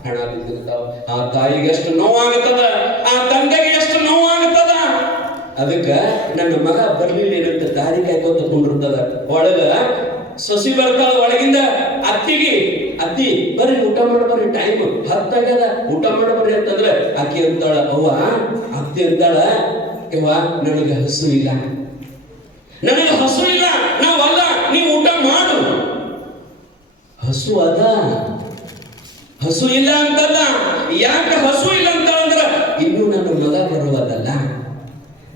ಹೆಣ ಬಿದ್ದಿರ್ತಾವ. ಆ ತಾಯಿಗೆ ಎಷ್ಟು ನೋವಾಗುತ್ತದ, ಆ ತಂದೆಗೆ ಎಷ್ಟು ನೋವಾಗುತ್ತದ. ಅದಕ್ಕ ನನ್ನ ಮಗ ಬರ್ಲಿಲ್ಲ ಏನಂತ ದಾರಿ ಕಾಯ್ಕೋತ ಕೊಂಡಿರ್ತದ. ಒಳಗ ಸೊಸಿ ಬರ್ತಾಳ, ಒಳಗಿಂದ ಅತ್ತಿ ಬರ್ರಿ ಊಟ ಮಾಡ್ಬರ್ರಿ, ಟೈಮ್ 10 ಆಗ್ಯದ, ಊಟ ಮಾಡ್ಬರ್ರಿ ಅಂತಂದ್ರೆ ಅಕ್ಕಿ ಅಂತಾಳ, ಅತ್ತಿ ಅಂತಾಳ, ಯವ್ವ ನನಗೆ ಹಸು ಇಲ್ಲ, ನಾವಲ್ಲ, ನೀವು ಊಟ ಮಾಡು. ಹಸು ಅದ, ಹಸು ಇಲ್ಲ ಅಂತಲ್ಲ. ಯಾಕೆ ಹಸು ಇಲ್ಲ ಅಂತ ಅಂದ್ರ ಇನ್ನೂ ನನ್ನ ಮಗ ಬರುವುದಲ್ಲ,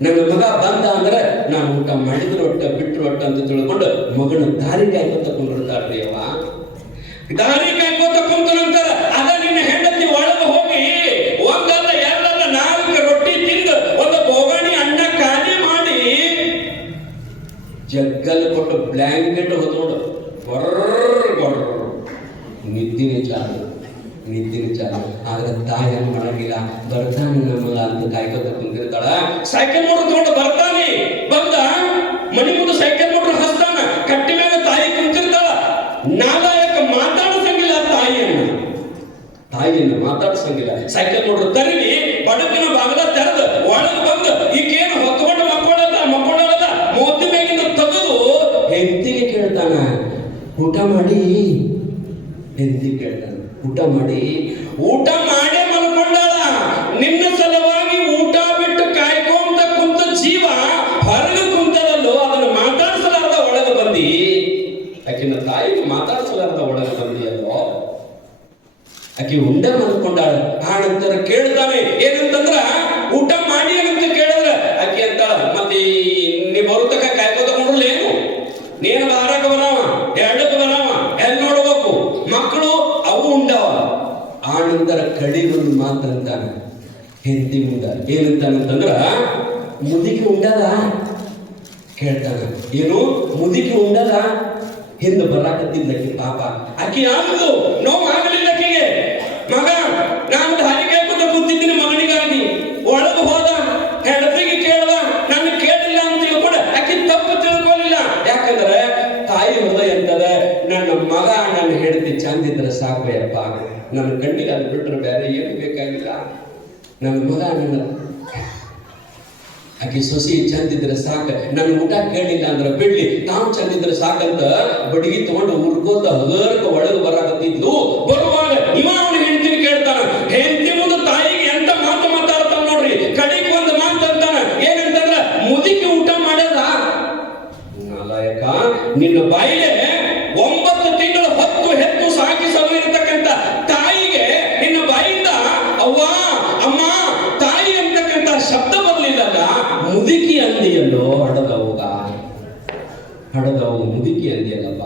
ನನ್ನ ಮಗ ಬಂದ ಅಂದ್ರೆ ನಾನು ಊಟ ಮಾಡಿದ್ರು ಒಟ್ಟ ಬಿಟ್ಟರು ಒಟ್ಟ ಅಂತ ತಿಳ್ಕೊಂಡು ಮಗನ ದಾರಿ ಕಾಯ್ಕೋತ ಕುಂದಿರ್ತಾಳ್ರಿ ಅವ. ದಾರಿ ಕಾಯ್ಕೋತ ಕುಂತ ನಂತರ ಅದ ನಿನ್ನ ಹೆಂಡತಿ ಒಳಗೆ ಹೋಗಿ ಒಂದಲ್ಲ ಎರಡಲ್ಲ 4 ರೊಟ್ಟಿ ತಿಂದು ಒಂದು ಬೋಗಣಿ ಅನ್ನ ಖಾಲಿ ಮಾಡಿ ಜಗ್ಗಲ್ ಕೊಟ್ಟು ಬ್ಲ್ಯಾಂಕೆಟ್ ಹೊತ್ಕೊಂಡು ನಿದ್ದಿನೇ ಚಾಲು. ಆದ್ರೆ ತಾಯಿ ಹಂಗ ಮಾಡಂಗಿಲ್ಲ. ಬರ್ತಾನೆ ನಮ್ಮಲ್ಲ ಅಂತ ಕಾಯ್ಕೋತ ಕುಂತಿರ್ತಾಳ. ಸೈಕಲ್ ಮೋಟರ್ ತಗೊಂಡು ಬರ್ತಾನೆ. ಬಂದ ಮನಿ ಮುಂದೆ ಸೈಕಲ್ ಮೋಟರ್ ಹಸ್ತಾನ. ಕಟ್ಟಿ ಮೇಲೆ ತಾಯಿ ಕುಂತಿರ್ತಾಳ. ನಾಲಾಯಕ ಮಾತಾಡ್ಸಂಗಿಲ್ಲ ತಾಯಿಯನ್ನು ಮಾತಾಡ್ಸಂಗಿಲ್ಲ. ಸೈಕಲ್ ಮೋಟರ್ ತರಲಿ ಬಡಕಿನ ಬಾಗಲ ತೆರೆದು ಒಳಗೆ ಬಂದು ಈಗೇನು ಹೊತ್ಕೊಂಡು ಮಕ್ಕೊಳ್ಳಲ್ಲ ಮೋತಿ ಮೇಗಿಂದ ತೆಗೆದು ಹೆಂಡತಿಗೆ ಕೇಳ್ತಾನ, ಊಟ ಮಾಡಿ. ಹೆಂಡತಿ ಕೇಳ್ತಾನ, ಊಟ ಮಾಡೇ ಮಲ್ಕೊಂಡಾಳ. ನಿನ್ನ ಸಲುವಾಗಿ ಊಟ ಬಿಟ್ಟು ಕಾಯ್ಕೊಂತ ಕುಂತ ಜೀವ ಹೊರಗೆ ಕುಂತದಲ್ಲೋ, ಅದನ್ನು ಮಾತಾಡಿಸಲಾರ್ದ ಒಳಗೆ ಬಂದಿ. ಆಕಿನ ತಾಯಿಗೆ ಮಾತಾಡಿಸಲಾರ್ದ ಒಳಗೆ ಬಂದಿಯಲ್ಲೋ. ಆಕೆ ಉಂಡ ಮಲ್ಕೊಂಡಾಳ. ಆ ನಂತರ ಕೇಳ್ತಾನೆ ಏನಂತಂದ್ರ ಊಟ ಮಾಡಿ ಅಂತ ಕೇಳಿದ್ರ ಆಕೆ ಅಂತ ಮತ್ತೆ ನೀ ಬರುತ್ತಕ ಕಾಯ್ಕೋತಕೊಂಡ್ರಲ್ಲೇನು, ನೀನು ಬಾರಕ ಬರಾವ 2ಕ್ಕೆ ಬರಾವ ಹೆಂಗ್ ನೋಡ್ಬೇಕು, ಮಕ್ಕಳು ಅವು ಉಂಡವ. ಆ ನಂತರ ಕಡಿಗೊಂದು ಮಾತಂತಾನ ಹೆಂಡತಿ ಮುಂದ. ಏನಂತಾನಂತಂದ್ರ ಮುದಿಕೆ ಉಂಡದ ಕೇಳ್ತಾನ. ಏನು ಮುದಿಕೆ ಉಂಡದ? ಹಿಂದೆ ಬರಾಕತ್ತಿದ್ಲಕ್ಕಿ ಪಾಪ. ಆಕಿ ಅಂದು ನೋವು ಆಗಲಿಲ್ಲ ಆಕೆಗೆ. ಮಗ ನಾನು ದಾರಿ ಕಾಯ್ಕೋತ ಕೂತಿದ್ದೀನಿ ಮಗನಿಗಾಗಿ. ಒಳಗೆ ಹೋದ, ಹೆಂಡತಿಗೆ ಕೇಳ್ದ, ನಾನು ಕೇಳಿಲ್ಲ ಅಂತ ತಿಳ್ಕೊಂಡು ಆಕಿ ತಪ್ಪು ತಿಳ್ಕೊಳ್ಳಿಲ್ಲ. ಯಾಕಂದ್ರೆ ತಾಯಿ ಹೃದಯ ಎಂತದ, ನನ್ನ ಮಗ ನನ್ನ ಹೆಂಡತಿ ಚಂದಿದ್ರೆ ಸಾಕಯ್ಯಪ್ಪ, ನನ್ನ ಕಣ್ಣಿಗೆ ಅದು ಬಿಟ್ಟರೆ ಬೇರೆ ಏನು ಬೇಕಾಗಿಲ್ಲ. ನನ್ನ ಮಗ ನನ್ನ ಆಕೆ ಸೊಸಿ ಚಂದಿದ್ರೆ ಸಾಕ, ನನ್ನ ಊಟ ಕೇಳಿಲ್ಲ ಅಂದ್ರೆ ಬಿಡ್ಲಿ, ನಾವು ಚಂದಿದ್ರೆ ಸಾಕಂತ ಬಡಿಗೆ ತಗೊಂಡು ಹುಡ್ಕೋತ ಹಗರ್ಕ ಒಳಗೆ ಬರಾಕತ್ತಿದ್ಲು. ಬರುವಾಗ ಇವ ಅವನ ಹೆಂಡತಿನ ಕೇಳ್ತಾನ. ಹೆಂಡತಿ ಮುಂದೆ ತಾಯಿಗೆ ಎಂತ ಮಾತಾಡ್ತಾನ ನೋಡ್ರಿ. ಕಡೆಗೆ ಒಂದು ಮಾತು ಅಂತಾನ. ಏನಂತಂದ್ರ ಮುದಿಕೆ ಊಟ ಮಾಡ್ಯದ. ನಾಲಾಯಕ, ನಿನ್ನ ಬಾಯಿಲೆ 9 ತಿಂಗಳು ಹೊತ್ತು ಹೆತ್ತು ಸಾಕಿ ಸವಿರತಕ್ಕಂಥ ತಾಯಿಗೆ ನಿನ್ನ ಬಾಯಿಂದ ಅವ್ವ ಅಮ್ಮ ತಾಯಿ ಅಂತಕ್ಕಂಥ ಶಬ್ದ ಬರಲಿಲ್ಲಲ್ಲ, ಮುದುಕಿ ಅಂದಿಯಲ್ಲೋ. ಹಡದವು ಮುದುಕಿ ಅಂದಿಯಲ್ಲಪ್ಪ.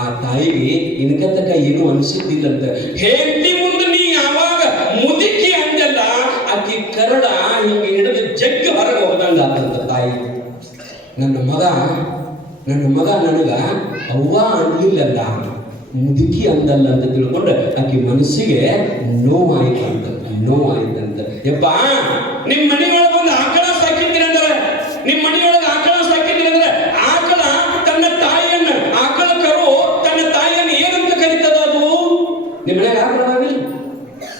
ಆ ತಾಯಿಗೆ ಇನ್ಕತಕ ಏನು ಅನಿಸಿದ್ದಿಲ್ಲಂತ. ಹೆಂಡತಿ ಮುಂದೆ ನೀ ಯಾವಾಗ ಮುದುಕಿ ಅಂದಲ್ಲ, ಆಕಿ ಕರಡ ಹಿಂಗೆ ಹಿಡಿದು ಜಗ್ಗಿ ಹೊರಗೆ ಹೋದಂಗ ಆತಂತ ತಾಯಿ. ನನ್ನ ಮಗ ನನಗ ಅವ್ವ ಅನ್ಲಿಲ್ಲಲ್ಲ, ಮುದುಕಿ ಅಂದಲ್ಲ ಅಂತ ತಿಳ್ಕೊಂಡು ಆಕಿ ಮನಸ್ಸಿಗೆ ನೋವಾಯ್ತಂತ. ಯಪ್ಪ, ನಿಮ್ ಮನೆಯೊಳಗೆ ಒಂದು ಆಕಳ ಸಾಕಿದ್ದೀರಿ ಅಂದ್ರೆ, ನಿಮ್ ಮನೆಯೊಳಗೆ ಆಕಳ ಸಾಕಿದ್ದೀರಿ ಅಂದ್ರೆ ಆಕಳ ತನ್ನ ತಾಯಿಯನ್ನ, ಆಕಳ ಕರು ತನ್ನ ತಾಯಿಯನ್ನು ಏನಂತ ಕರೀತದ? ಅದು ನಿಮ್ಮ ಮನೆಯಾಗ ಆಕಳ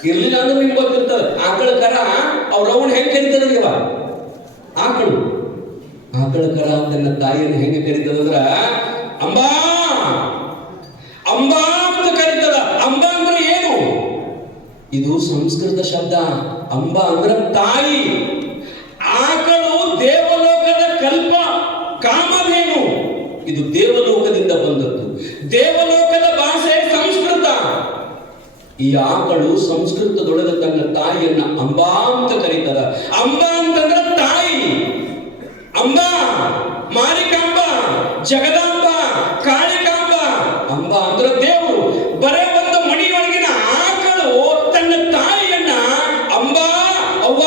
ಇರ್ಲಿಲ್ಲ ಅಂದ್ರೆ ನಿಮ್ಗೆ ಗೊತ್ತಿರ್ತದ. ಆಕಳ ಕರ ಅವ್ರ ಅವನು ಹೆಂಗ್ ಕರೀತದ? ಇವ ಆಕಳ ಕರ ತನ್ನ ತಾಯಿಯನ್ನು ಹೆಂಗೆ ಕರೀತದಂದ್ರ ಅಂಬಾ ಅಂತ ಕರೀತದ. ಅಂಬಾ ಅಂದ್ರೆ ಏನು? ಇದು ಸಂಸ್ಕೃತ ಶಬ್ದ. ಅಂಬಾ ಅಂದ್ರೆ ತಾಯಿ. ಆಕಳು ದೇವಲೋಕದ ಕಾಮಧೇನು. ಇದು ದೇವಲೋಕದಿಂದ ಬಂದದ್ದು. ದೇವಲೋಕದ ಭಾಷೆ ಸಂಸ್ಕೃತ. ಈ ಆಕಳು ಸಂಸ್ಕೃತದೊಳಗೆ ತನ್ನ ತಾಯಿಯನ್ನ ಅಂಬಾ ಅಂತ ಕರೀತದ. ಅಂಬಾ ಅಂತಂದ್ರೆ ತಾಯಿ. ಅಂಬಾ, ಮಾರಿಕಾಂಬ, ಜಗದಾಂಬ, ಕಾಳಿಕಾಂಬ. ಅಂಬ ಅಂದ್ರೆ ದೇವರು. ಬರೇ ಒಂದು ಮಣಿಯೊಳಗಿನ ಆಕಳು ತನ್ನ ತಾಯಿಯನ್ನ ಅಂಬಾ ಅವ್ವ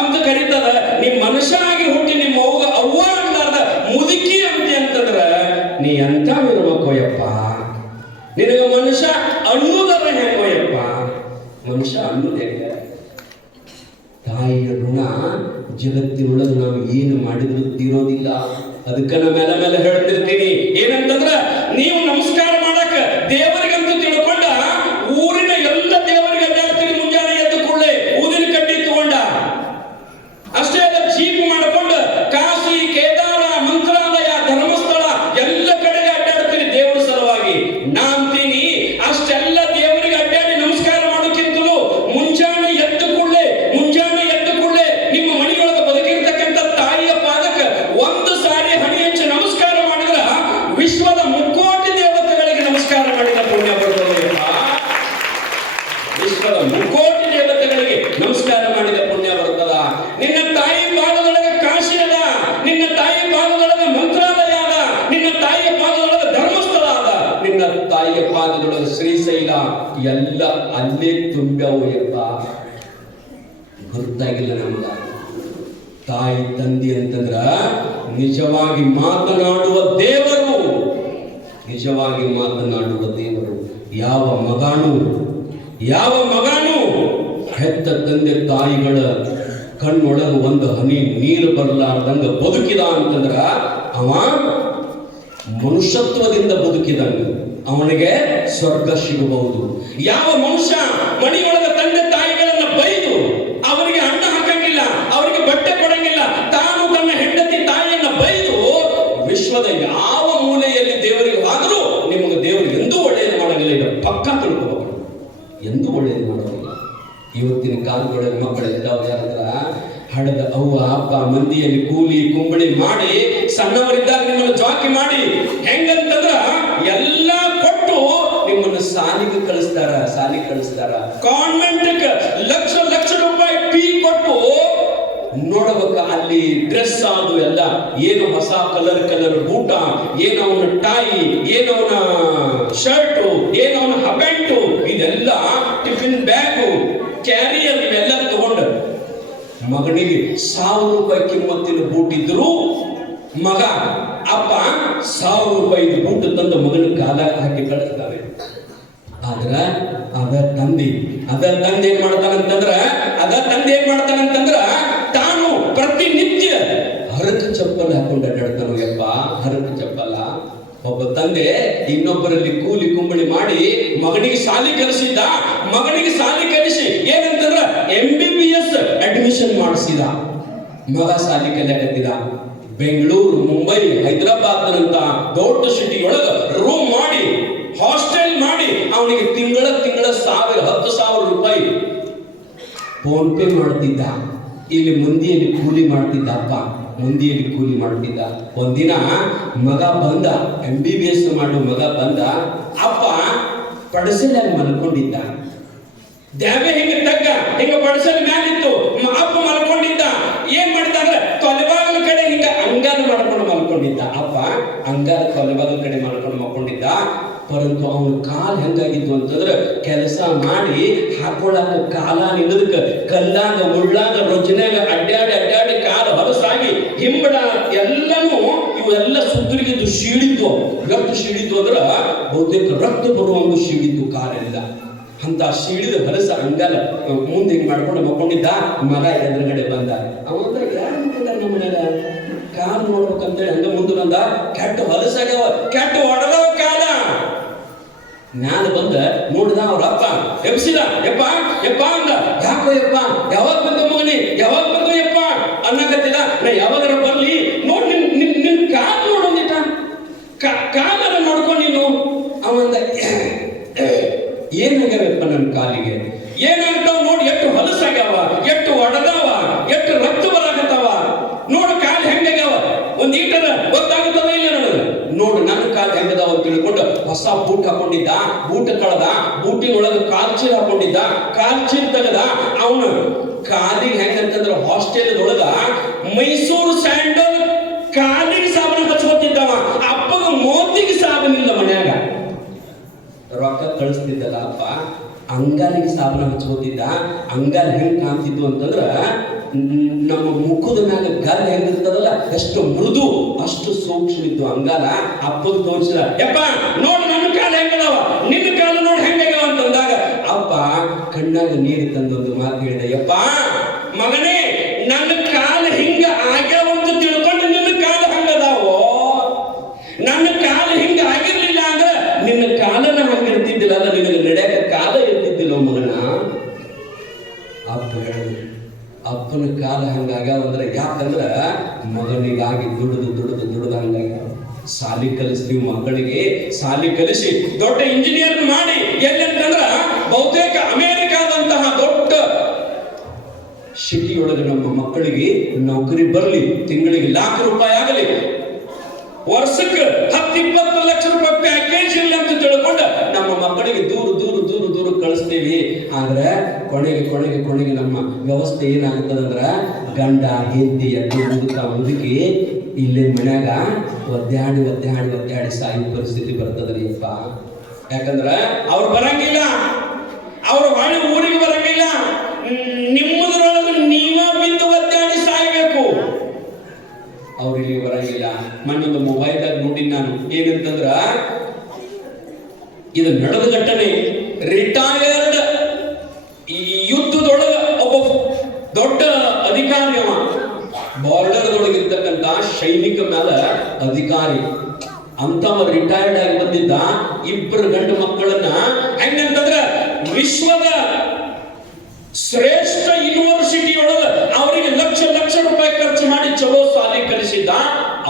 ಅಂತ ಕರೀತದ. ನಿಮ್ ಮನುಷ್ಯನಾಗಿ ಹುಟ್ಟಿ ನಿಮ್ಮ ಅವ್ವ ಅಂದಾರ್ದ ಮುದುಕಿ ಅಂತಂದ್ರ ನೀ ಅಂತ ಇರ್ಬೇಕೋಯಪ್ಪ. ನಿನಗ ಮನುಷ್ಯ ಅನ್ನೋದರ ಹೆಂಗೋಯಪ್ಪ? ಮನುಷ್ಯ ಅನ್ನೋದು ಹೆಂಗ? ತಾಯಿಯ ಋಣ ಜಗತ್ತಿನೊಳಗೆ ನಾವು ಏನು ಮಾಡಿದ್ರು ತೀರೋದಿಲ್ಲ. ಅದಕ್ಕೆ ನಾ ಮೇಲೆ ಹೇಳ್ತಿರ್ತೀನಿ ಏನಂತಂದ್ರ, ನೀವು ನಮಸ್ಕಾರ ಮಾಡಕ್ ದೇವರಿಗಂತ ತಿಳ್ಕೊಂಡ ಊರಿನ ಎಲ್ಲ ದೇವರಿಗೆ ಅಡ್ಡಾಡ್ತೀರಿ. ಮುಂಜಾನೆ ಎದ್ದು ಕೂಡಲೇ ಊದಿನ ಕಡ್ಡಿ ತಗೊಂಡ ಅಷ್ಟೇ ಅಲ್ಲ, ಜೀಪ್ ಮಾಡಿಕೊಂಡು ಕಾಶಿ, ಕೇದಾರ, ಮಂತ್ರಾಲಯ, ಧರ್ಮಸ್ಥಳ ಎಲ್ಲ ಕಡೆಗೆ ಅಡ್ಡಾಡ್ತೀರಿ ದೇವರ ಸಲುವಾಗಿ. ನಾಂತೀನಿ ಅಷ್ಟೆಲ್ಲ ದೇವರಿಗೆ ಅಡ್ಡಾಡಿ ನಮಸ್ಕಾರ ಮಾಡೋಕ್ಕಿಂತಲೂ ಮುಂಜಾನೆ ಎದ್ದು ಕೂಡಲೇ ನಿಮ್ಮ ಮನೆಯೊಳಗೆ ಬದುಕಿರ್ತಕ್ಕಂಥ ತಾಯಿಯ ಪಾದಕ್ಕೆ ಒಂದು ಸಾರಿ ಹಣಿ ಹಚ್ಚಿ ನಮಸ್ಕಾರ ಮಾಡಿದ್ರ ವಿಶ್ವದ 3 ಕೋಟಿ ದೇವತೆಗಳಿಗೆ ನಮಸ್ಕಾರ ಮಾಡಿದ ಇಲ್ಲ, ಎಲ್ಲ ಅಲ್ಲೇ ತುಂಬ್ಯಾವು ಯಪ್ಪ. ಗೊತ್ತಾಗಿಲ್ಲ ನಮಗ. ತಾಯಿ ತಂದೆ ಅಂತಂದ್ರ ನಿಜವಾಗಿ ಮಾತನಾಡುವ ದೇವರು, ನಿಜವಾಗಿ ಮಾತನಾಡುವ ದೇವರು. ಯಾವ ಮಗನು ಹೆತ್ತ ತಂದೆ ತಾಯಿಗಳ ಕಣ್ಣೊಳಗೆ ಒಂದು ಹನಿ ನೀರು ಬರಲಾರ್ದಂಗ ಬದುಕಿದ ಅಂತಂದ್ರ ಅವ ಮನುಷ್ಯತ್ವದಿಂದ ಬದುಕಿದಂಗ, ಅವನಿಗೆ ಸ್ವರ್ಗ ಸಿಗಬಹುದು. ಯಾವ ಮನುಷ್ಯ ಮನೆಯೊಳಗ ತಂದೆ ತಾಯಿಗಳನ್ನ ಬೈದು ಅವರಿಗೆ ಅನ್ನ ಹಾಕಂಗಿಲ್ಲ, ಅವರಿಗೆ ಬಟ್ಟೆ ಕೊಡಂಗಿಲ್ಲ, ತಾನು ತನ್ನ ಹೆಂಡತಿ ತಾಯಿಯನ್ನ ಬೈದು ವಿಶ್ವದ ಯಾವ ಮೂಲೆಯಲ್ಲಿ ದೇವರಿಗೆ ಆದರೂ ನಿಮಗೆ ದೇವರು ಎಂದೂ ಒಳ್ಳೆಯದು ಮಾಡೋದಿಲ್ಲ. ಇದು ಪಕ್ಕ ತಿಳ್ಕೋಬೇಕು, ಎಂದೂ ಒಳ್ಳೆಯದು ಮಾಡೋದಿಲ್ಲ. ಇವತ್ತಿನ ಕಾಲದೊಳಗೆ ಮಕ್ಕಳಿದ್ದಾವೆ ಯಾರಂದ್ರ ಹಡದ ಅವ್ವ ಅಪ್ಪ ಮಂದಿಯಲ್ಲಿ ಕೂಲಿ ಕುಂಬಳಿ ಮಾಡಿ ಸಣ್ಣವರಿದ್ದಾಗ ನಿಮ್ಮನ್ನು ಜಾಕಿ ಮಾಡಿ ಹೆಂಗಂತಂದ್ರ ಎಲ್ಲ ಕೊಟ್ಟು ನಿಮ್ಮನ್ನು ಸಾಲಿಗೆ ಕಳಿಸ್ತಾರ. ಕಾನ್ವೆಂಟ್ ಲಕ್ಷ ರೂಪಾಯಿ ಫೀ ಕೊಟ್ಟು ನೋಡಬೇಕ ಅಲ್ಲಿ ಡ್ರೆಸ್ ಅದು ಎಲ್ಲ, ಏನು ಹೊಸ ಕಲರ್ ಬೂಟ, ಏನು ಅವನ ಟಾಯಿ, ಏನು ಅವನ ಶರ್ಟು, ಏನು ಅವನ ಹಬೆಂಟು, ಇದೆಲ್ಲ ಟಿಫಿನ್ ಬ್ಯಾಗು, ಕ್ಯಾರಿಯರ್ ಇವೆಲ್ಲ ತಗೊಂಡು ಮಗನಿಗೆ 1000 ರೂಪಾಯಿ ಕಿಮ್ಮತ್ತಿನ ಬೂಟ್ ಇದ್ರು ಮಗ ಅಪ್ಪ 1000 ರೂಪಾಯಿ ಬೂಟ್ ತಂದು ಮಗನ ಕಾಲ ಹಾಕಿ ಕಳಿಸ್ತಾರೆ. ಆದ್ರ ಅದ ತಂದೆ ಏನ್ ಮಾಡ್ತಾನಂತಂದ್ರ ತಾನು ಪ್ರತಿನಿತ್ಯ ಹರಕ ಚಪ್ಪಲ್ ಹಾಕೊಂಡು ಅಡ್ಡಾಡ್ತಾನೋ ಯಪ್ಪ, ಹರಕ ಚಪ್ಪಲ್ಲ. ಒಬ್ಬ ತಂದೆ ಇನ್ನೊಬ್ಬರಲ್ಲಿ ಕೂಲಿ ಕುಂಬಳಿ ಮಾಡಿ ಮಗನಿಗೆ ಸಾಲಿ ಕಲಿಸಿದ್ದ. ಮಗನಿಗೆ ಸಾಲಿ ಕಲಿಸಿ ಏನಂತಂದ್ರ MBBS ಅಡ್ಮಿಷನ್ ಮಾಡಿಸಿದ. ಮಗ ಸಾಲಿ ಕಲಿಯಾಕತ್ತಿದ. ಬೆಂಗಳೂರು, ಮುಂಬೈ, ಹೈದರಾಬಾದ್ ಅಂತ ದೊಡ್ಡ ಸಿಟಿ ಒಳಗ ರೂಮ್ ಮಾಡಿ, ಹಾಸ್ಟೆಲ್ ಮಾಡಿ ಅವನಿಗೆ ತಿಂಗಳ 10,000 ರೂಪಾಯಿ ಫೋನ್ ಪೇ ಮಾಡ್ತಿದ್ದ. ಇಲ್ಲಿ ಮುಂದಿಯಲ್ಲಿ ಕೂಲಿ ಮಾಡ್ತಿದ್ದ ಅಪ್ಪ, ಮುಂದಿಯಲ್ಲಿ ಕೂಲಿ ಮಾಡ್ತಿದ್ದ. ಒಂದಿನ ಮಗ ಬಂದ, MBBS ಮಾಡೋ ಮಗ ಬಂದ. ಅಪ್ಪ ಪಡಸಲ ಮಲ್ಕೊಂಡಿದ್ದ. ದ್ಯಾವೆ ಹಿಂಗ ಪಡಸಲ ಮ್ಯಾಲಿತ್ತು. ಅಪ್ಪ ಮಲ್ಕೊಂಡಿದ್ದ. ಏನ್ ಮಾಡ್ತಾರ ತೊಲೆಬಾಗಲ ಕಡೆ ಹಿಂಗ ಅಂಗಾಲ ಮಾಡ್ಕೊಂಡು ಮಲ್ಕೊಂಡಿದ್ದ. ಅಪ್ಪ ಅಂಗಾಲ ತೊಲೆಬಾಗಲ ಕಡೆ ಮಾಡ್ಕೊಂಡು ಮಲ್ಕೊಂಡಿದ್ದ. ಪರಂತು ಅವನ ಕಾಲ್ ಹೆಂಗಾಗಿತ್ತು ಅಂತಂದ್ರೆ ಕೆಲಸ ಮಾಡಿ ಹಾಕೊಳ್ಳಾಕ ಕಾಲ ನಿಲ್ಲದಕ್ಕೆ ಕಲ್ಲಾಗ ಮುಳ್ಳಾಗ ರೊಜ್ಜಿನಾಗ ಅಡ್ಡಾಡಿ ಕಾಲ ಹೊಲಸಾಗಿ ಹಿಂಬಡ ಎಲ್ಲನೂ ಇವೆಲ್ಲ ಸುತ್ತರಿಗಿದ್ದು ಶೀಡಿದ್ದು. ಎಷ್ಟು ಶೀಡಿದ್ದು ಅಂದ್ರ ಬಹುತೇಕ ರಕ್ತ ಬರುವಂಗ ಶೀಡಿದ್ದು ಕಾಲೆಲ್ಲ. ಅಂತ ಶೀಡಿದ ಹೊಲಸ ಅಂಗಾಲ ಮುಂದೆ ಹಿಂಗ್ ಮಾಡ್ಕೊಂಡು ಮಕ್ಕೊಂಡಿದ್ದ. ಮಗ ಎದುರುಗಡೆ ಬಂದ. ಅವಂದ್ರ ಯಾರು ನಮ್ಮ ಮನೆಯ ಕಾಲು ನೋಡ್ಬೇಕಂತೇಳಿ ಹಂಗ ಮುಂದೆ ಬಂದ. ಕೆಟ್ಟ ಹೊಲಸಾಗ್ಯಾವ, ಕೆಟ್ಟ ಒಡದವ ಕಾಲ. ನಾನು ಬಂದ ನೋಡಿದ. ಅವ್ರ ಅಪ್ಪ ಎಬ್ಸಿದ. ಯಪ್ಪ ಅಂದ. ಯಾಕೋ ಯಪ್ಪ, ಯಾವಾಗ ಬಂದ ಮಗನಿ, ಯಾವಾಗ ಬಂದ ಯಪ್ಪ ಅನ್ನಕತ್ತಿದ. ನಾ ಯಾವಾಗಾರ ಬರ್ಲಿ ನೋಡಿ ನಿನ್ ಕಾಲ್ ನೋಡೋದಿಟ, ಕಾಲರ ನೋಡ್ಕೊಂಡು ನೀನು. ಅವಂದ ಏನಾಗ್ಯಾವಪ್ಪ ನನ್ನ ಕಾಲಿಗೆ, ಏನಾಗ್ತಾವ ನೋಡಿ, ಎಷ್ಟು ಹೊಲಸಾಗ್ಯಾವ, ಎಷ್ಟು ಒಡದಾವ, ಎಷ್ಟು ರಕ್ತ ಬರಾಕತ್ತಾವ ನೋಡು, ಕಾಲು ಹೆಂಗಾಗ್ಯಾವ. ಒಂದ್ ಈಟರ ಗೊತ್ತಾಗುತ್ತದ ಇಲ್ಲ ನೋಡು ನನ್ನ ಕಾಲು ಹೆಂಗದಾವ ಅಂತ ತಿಳ್ಕೊಂಡು ಹೊಸ ಬೂಟ್ ಹಾಕೊಂಡಿದ್ದ. ಬೂಟ್ ಕಳೆದ, ಬೂಟಿನೊಳಗೆ ಕಾಲ್ ಚೀಲ ಹಾಕೊಂಡಿದ್ದ. ಕಾಲ್ ಚೀಲ ತೆಗೆದ. ಅವನು ಕಾಲಿಗೆ ಹೆಂಗಂತಂದ್ರ ಹಾಸ್ಟೆಲ್ದೊಳಗ ಮೈಸೂರು ಸ್ಯಾಂಡಲ್ ಕಾಲಿಗೆ ಸಾಬನ ಹಚ್ಕೊತಿದ್ದವ. ಅಪ್ಪಗ ಮೋತಿಗೆ ಸಾಬನಿಲ್ಲ ಮನ್ಯಾಗ. ರೊಕ್ಕ ಕಳಿಸ್ತಿದ್ದಲ್ಲ ಅಪ್ಪ, ಅಂಗಾಲಿಗೆ ಸಾಬನ ಹಚ್ಕೋತಿದ್ದ. ಅಂಗಾಲ ಹೆಂಗ್ ಕಾಣ್ತಿದ್ದು ಅಂತಂದ್ರ ನಮ್ಮ ಮುಖದ ಮ್ಯಾಗ ಗಲ್ ಹೆಂಗಿರ್ತದಲ್ಲ, ಎಷ್ಟು ಮೃದು ಅಷ್ಟು ಸೂಕ್ಷ್ಮ ಇದ್ದು ಅಂಗಾಲ. ಅಪ್ಪಗೆ ತೋರಿಸಿದ. ಯಪ್ಪ ನೋಡು ನನ್ನ ಕಾಲ ಹೆಂಗದವ, ನಿನ್ನ ಕಾಲ ನೋಡಿ ಹೆಂಗಾಗ್ಯಾವ ಅಂತಂದಾಗ ಅಪ್ಪ ಕಣ್ಣಾಗ ನೀರು ತಂದೊಂದು ಮಾತು ಹೇಳಿದ. ಯಪ್ಪ ಮಗನೇ, ನನ್ನ ಕಾಲ ಹಿಂಗ ಆಗ್ಯಾವಂತ ತಿಳ್ಕೊಂಡು ನಿನ್ನ ಕಾಲ ಹಂಗದಾವೋ. ನನ್ನ ಕಾಲ ಹಿಂಗ ಆಗಿರ್ಲಿಲ್ಲ ಅಂದ್ರೆ ನಿನ್ನ ಕಾಲನ ಹಂಗಿರ್ತಿದ್ದಿಲ್ಲ, ನಿನಗೆ ನಡೆಯಕ ಕಾಲ ಇರ್ತಿದ್ದಿಲ್ಲ ಮಗನ. ಅಪ್ಪ ಹೇಳಿದ. ಅಪ್ಪನ ಕಾಲ ಹಂಗಾಗ್ಯಾವಂದ್ರೆ ಯಾಕಂದ್ರ ಮಗನಿಗಾಗಿ ದುಡಿದು ಹಂಗಾಗ್ಯಾವ. ಸಾಲಿ ಕಲಿಸ್ತೀವಿ ಮಕ್ಕಳಿಗೆ, ಸಾಲಿ ಕಲಿಸಿ ದೊಡ್ಡ ಇಂಜಿನಿಯರ್ ಮಾಡಿ ಎಲ್ಲಂತಂದ್ರ ಬಹುತೇಕ ಅಮೆರಿಕಾದಂತಹ ದೊಡ್ಡ ಸಿಟಿಯೊಳಗೆ ನಮ್ಮ ಮಕ್ಕಳಿಗೆ ನೌಕರಿ ಬರಲಿ, ತಿಂಗಳಿಗೆ ₹1,00,000 ಆಗಲಿ, ವರ್ಷಕ್ಕೆ 10-20 ಲಕ್ಷ ರೂಪಾಯಿ ಪ್ಯಾಕೇಜ್ ಇಲ್ಲ ಅಂತ ತಿಳ್ಕೊಂಡು ನಮ್ಮ ಮಕ್ಕಳಿಗೆ ದೂರ ಕಳಿಸ್ತೀವಿ. ಆದ್ರೆ ಕೊನೆಗೆ ನಮ್ಮ ವ್ಯವಸ್ಥೆ ಏನಾಗುತ್ತದಂದ್ರ ಗಂಡ ಹೆಂಡತಿ ಮುದುಕಿ ಇಲ್ಲೇ ಮನ್ಯಾಗ ಒದ್ದಾಡಿ ಸಾಯುವ ಪರಿಸ್ಥಿತಿ ಬರ್ತದ್ರಿಪ್ಪ. ಯಾಕಂದ್ರ ಅವ್ರು ಬರಂಗಿಲ್ಲ, ಅವ್ರ ಹೊಳೆ ಊರಿಗೆ ಬರಂಗಿಲ್ಲ. ನಿಮ್ಮದ್ರೊಳಗೆ ನೀವ ಬಿದ್ದು ಒದ್ದಾಡಿ ಸಾಯ್ಬೇಕು. ಅವ್ರು ಇಲ್ಲಿ ಬರಂಗಿಲ್ಲ. ಮೊನ್ನೊಂದು ಮೊಬೈಲ್ದಾಗ ನೋಡಿ ನಾನು ಏನಂತಂದ್ರ, ಇದು ನಡೆದ ಘಟನೆ. ರಿಟೈರ್ಡ್ ಈ ಯುದ್ಧದೊಳಗ ಒಬ್ಬ ದೊಡ್ಡ ಅಧಿಕಾರಿ, ಅವ ಬಾರ್ಡರ್ದೊಳಗೆ ಇರ್ತಕ್ಕಂತ ಸೈನಿಕ ಮೇಲೆ ಅಧಿಕಾರಿ ಅಂತವ ರಿಟೈರ್ಡ್ ಆಗಿ ಬಂದಿದ್ದ. ಇಬ್ಬರು ಗಂಡು ಮಕ್ಕಳನ್ನ ಹೆಂಗಂತಂದ್ರ ವಿಶ್ವದ ಶ್ರೇಷ್ಠ ಯೂನಿವರ್ಸಿಟಿ ಒಳಗ ಅವರಿಗೆ ಲಕ್ಷ ಲಕ್ಷ ರೂಪಾಯಿ ಖರ್ಚು ಮಾಡಿ ಚಲೋ ಶಾಲೆ ಕಲಿಸಿದ್ದ.